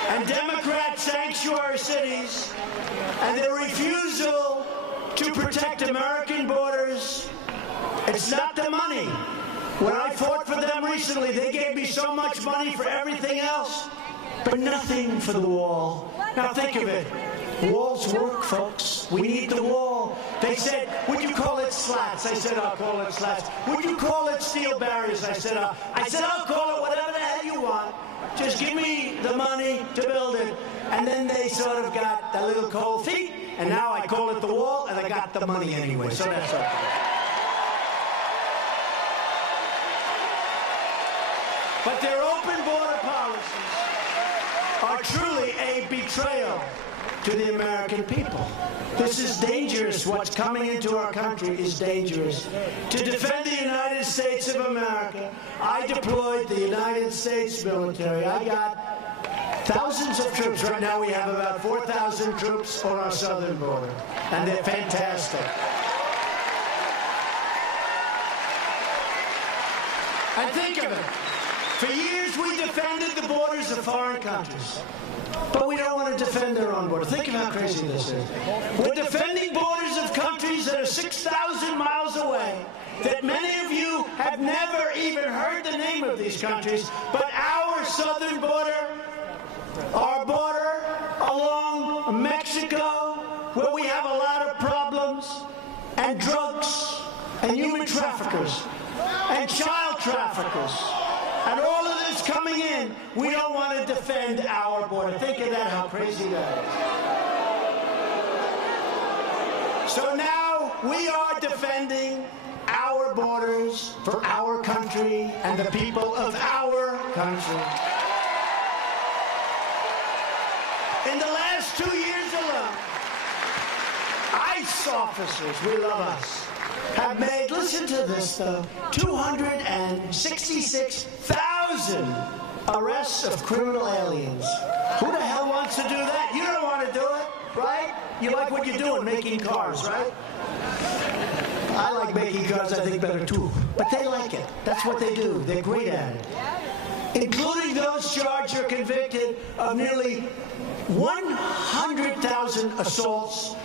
And Democrat sanctuary cities and their refusal to protect American borders, it's not the money. When I fought for them recently, they gave me so much money for everything else, but nothing for the wall. Now think of it. Walls work, folks. We need the wall. They said, would you call it slats? I said, I'll call it slats. Would you call it steel barriers? I said, I'll call it whatever the hell you want. Just give me the money to build it. And then they sort of got the little cold feet, and now I call it the wall, and I got the money anyway, so that's okay. But their open border policies are truly a betrayal to the American people. This is dangerous. What's coming into our country is dangerous. To defend the United States of America, I deployed the United States military. I got thousands of troops. Right now we have about 4,000 troops on our southern border, and they're fantastic. And think of it. For years we defended the borders of foreign countries, but we don't want to defend our own border. Think of how crazy this is. We're defending borders of countries that are 6,000 miles away, that many of you have never even heard the name of these countries, but our southern border, our border along Mexico, where we have a lot of problems, and drugs, and human traffickers, and child traffickers, and all of this coming in, we don't want to defend our border. Think of that, how crazy that is. So now we are defending our borders for our country and the people of our country. In the last 2 years alone, ICE officers, we love us, have made, listen to this though, 266,000 arrests of criminal aliens. Who the hell wants to do that? You don't want to do it, right? You like what you're doing, making cars, right? I like making cars, I think, better too. But they like it. That's what they do. They're great at it. Including those charged or convicted of nearly 100,000 assaults,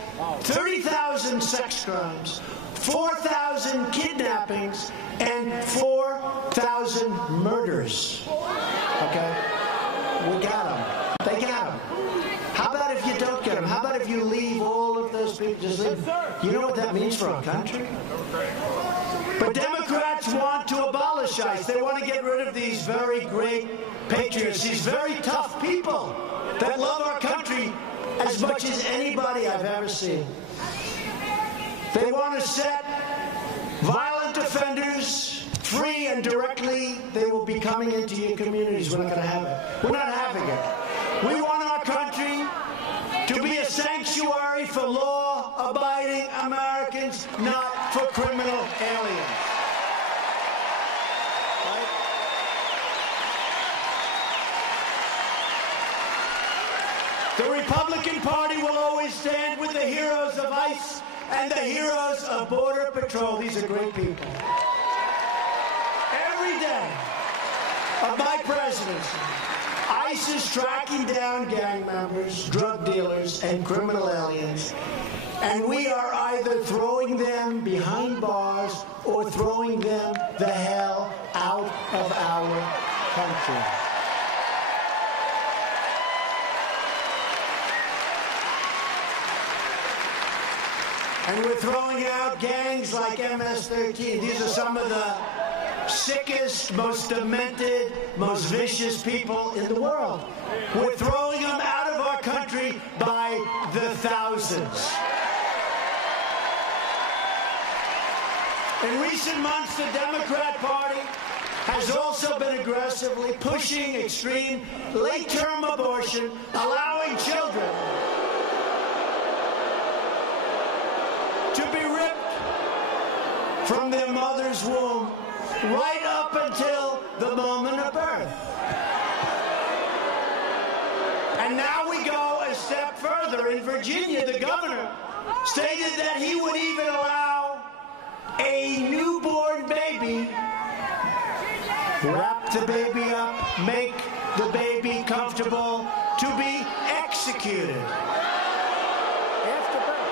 30,000 sex crimes, 4,000 kidnappings, and 4,000 murders. Okay? We got them. They got them. How about if you don't get them? How about if you leave all of those people? Just leave. You know what that means for our country? But Democrats want to abolish ICE. They want to get rid of these very great patriots, these very tough people that love our country as much as anybody I've ever seen. They want to set violent offenders free, and directly they will be coming into your communities. We're not going to have it. We're not having it. We want our country to be a sanctuary for law-abiding Americans, not for criminal aliens. Right? The Republican Party will always stand with the heroes of ICE and the heroes of Border Patrol. These are great people. Every day of my presidency, ICE is tracking down gang members, drug dealers, and criminal aliens, and we are either throwing them behind bars or throwing them the hell out of our country. And we're throwing out gangs like MS-13. These are some of the sickest, most demented, most vicious people in the world. We're throwing them out of our country by the thousands. In recent months, the Democrat Party has also been aggressively pushing extreme late-term abortion, allowing children to be ripped from their mother's womb right up until the moment of birth. And now we go a step further. In Virginia, the governor stated that he would even allow a newborn baby, wrap the baby up, make the baby comfortable, to be executed after birth.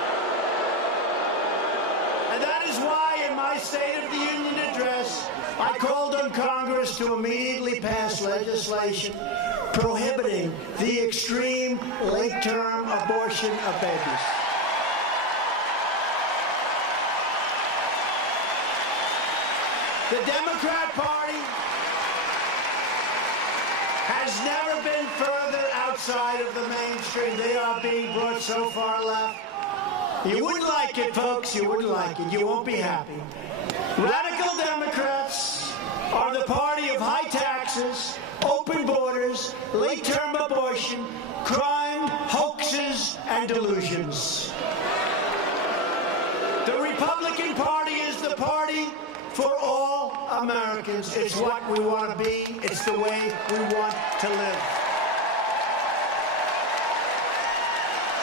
And that is why in my my State of the Union address, I called on Congress to immediately pass legislation prohibiting the extreme late-term abortion of babies. The Democrat Party has never been further outside of the mainstream. They are being brought so far left. You wouldn't like it, folks. You wouldn't like it. You won't be happy. Radical Democrats are the party of high taxes, open borders, late-term abortion, crime, hoaxes, and delusions. The Republican Party is the party for all Americans. It's what we want to be. It's the way we want to live.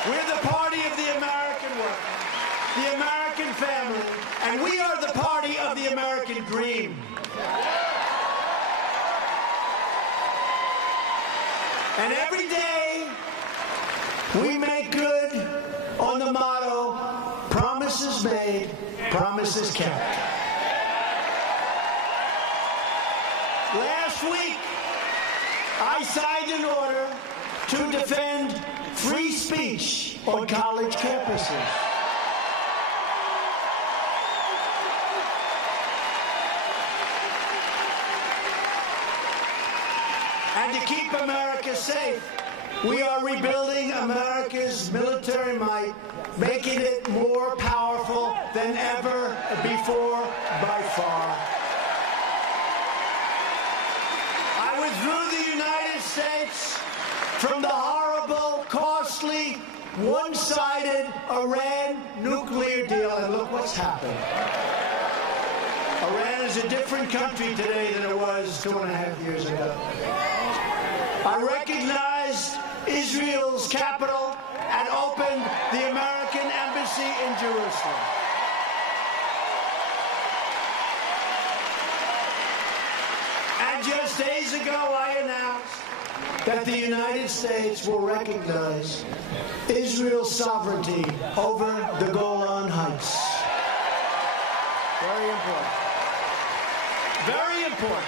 We're the party of the American worker, the American family, and we are the party of the American dream. And every day we make good on the motto, promises made, promises kept. Last week, I signed an order to defend free speech on college campuses. And to keep America safe, we are rebuilding America's military might, making it more powerful than ever before by far. I withdrew the United States from the horrible, costly, one-sided Iran nuclear deal, and look what's happened. Iran is a different country today than it was 2.5 years ago. I recognized Israel's capital and opened the American embassy in Jerusalem. And just days ago, I announced that the United States will recognize Israel's sovereignty over the Golan Heights. Very important. Very important.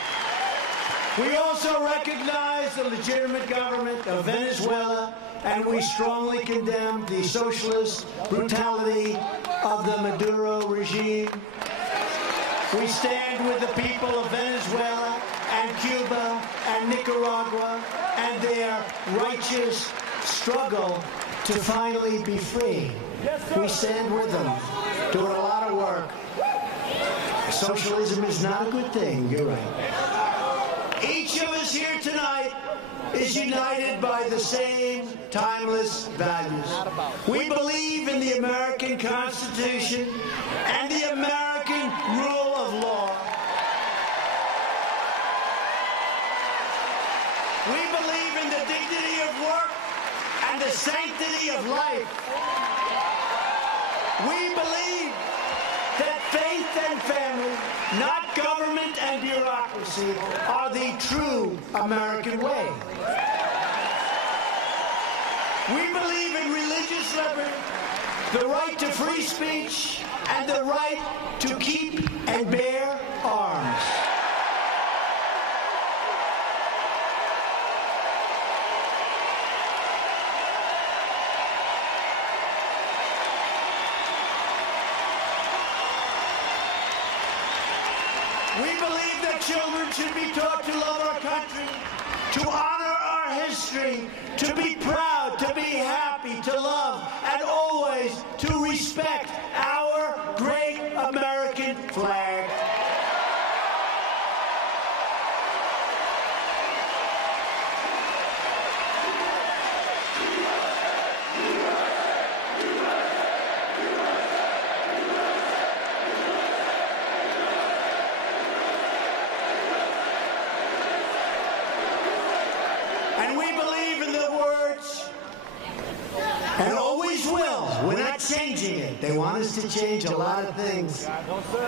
We also recognize the legitimate government of Venezuela, and we strongly condemn the socialist brutality of the Maduro regime. We stand with the people of Venezuela and Cuba and Nicaragua and their righteous struggle to finally be free. We stand with them, doing a lot of work. Socialism is not a good thing, you're right. Each of us here tonight is united by the same timeless values. We believe in the American Constitution and the American rule of law. We believe in the dignity of work and the sanctity of life. We believe that faith and family, not government and bureaucracy, are the true American way. We believe in religious liberty, the right to free speech, and the right to keep and bear arms. We believe that children should be taught to love our country, to honor our history, to be proud, to be happy, to love, and always to respect our great American flag. And we believe in the words, and always will. We're not changing it. They want us to change a lot of things.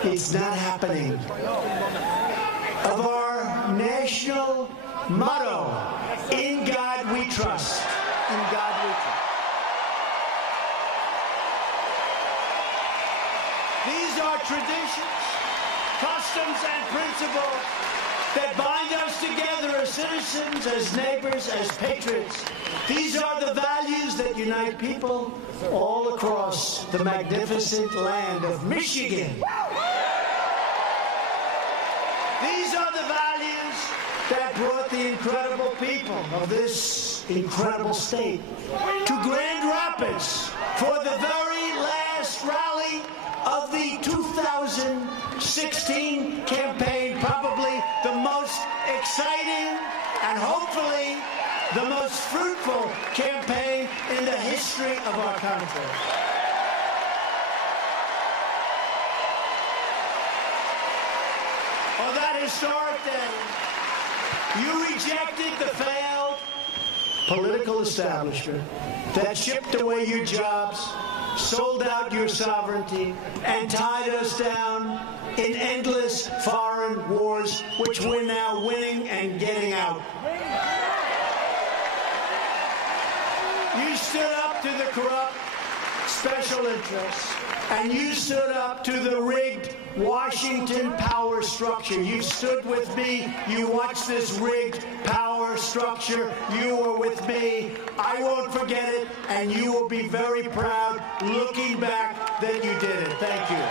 It's not happening. Of our national motto, in God we trust. In God we trust. These are traditions, customs, and principles that bind us together as citizens, as neighbors, as patriots. These are the values that unite people all across the magnificent land of Michigan. These are the values that brought the incredible people of this incredible state to Grand Rapids for the very last rally of the 2016 campaign, probably the most exciting and hopefully the most fruitful campaign in the history of our country. On that historic day, you rejected the failed political establishment that shipped away your jobs, sold out your sovereignty, and tied us down in endless foreign wars, which we're now winning and getting out. You stood up to the corrupt special interests, and you stood up to the rigged Washington power structure. You stood with me. You watched this rigged power structure. You were with me. I won't forget it, and you will be very proud looking back that you did it. Thank you.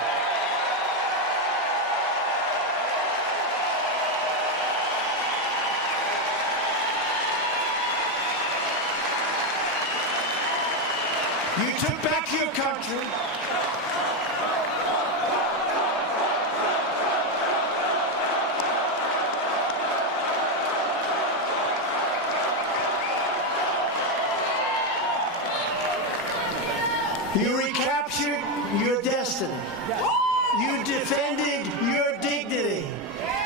You took back your country. You recaptured your destiny. You defended your dignity.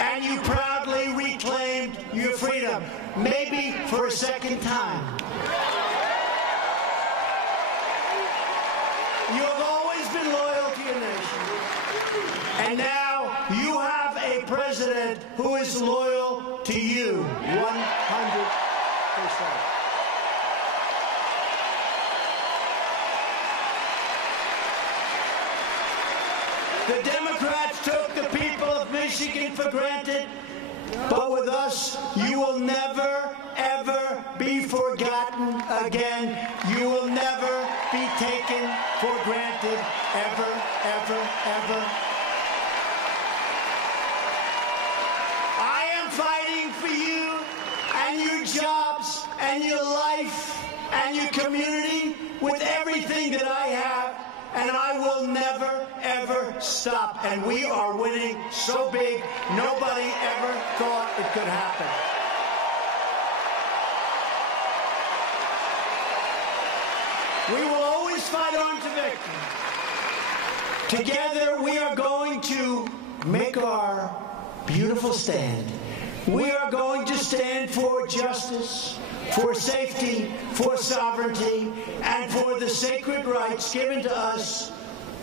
And you proudly reclaimed your freedom, maybe for a second time. You have always been loyal to your nation. And now you have a president who is loyal to you 100%. The Democrats took the people of Michigan for granted, but with us, you will never, ever be forgotten again. You will never be taken for granted, ever, ever, ever. I am fighting for you and your jobs and your life and your community with everything that I have. And I will never, ever stop. And we are winning so big, nobody ever thought it could happen. We will always fight on to victory. Together, we are going to make our beautiful stand. We are going to stand for justice, for safety, for sovereignty, and for the sacred rights given to us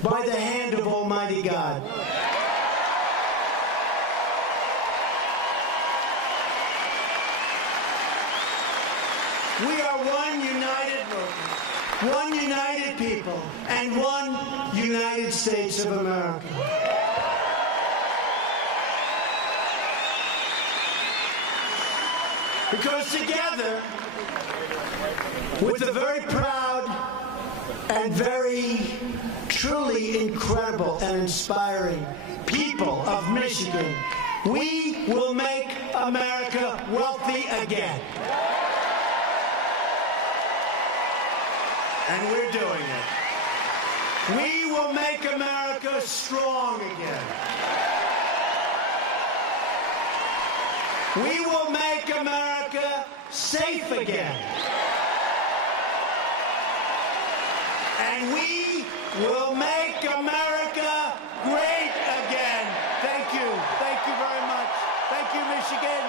by the hand of Almighty God. We are one united movement, one united people, and one United States of America. Because together, with the very proud and very truly incredible and inspiring people of Michigan, we will make America wealthy again. And we're doing it. We will make America strong again. We will make America safe again. And we will make America great again. Thank you. Thank you very much. Thank you, Michigan.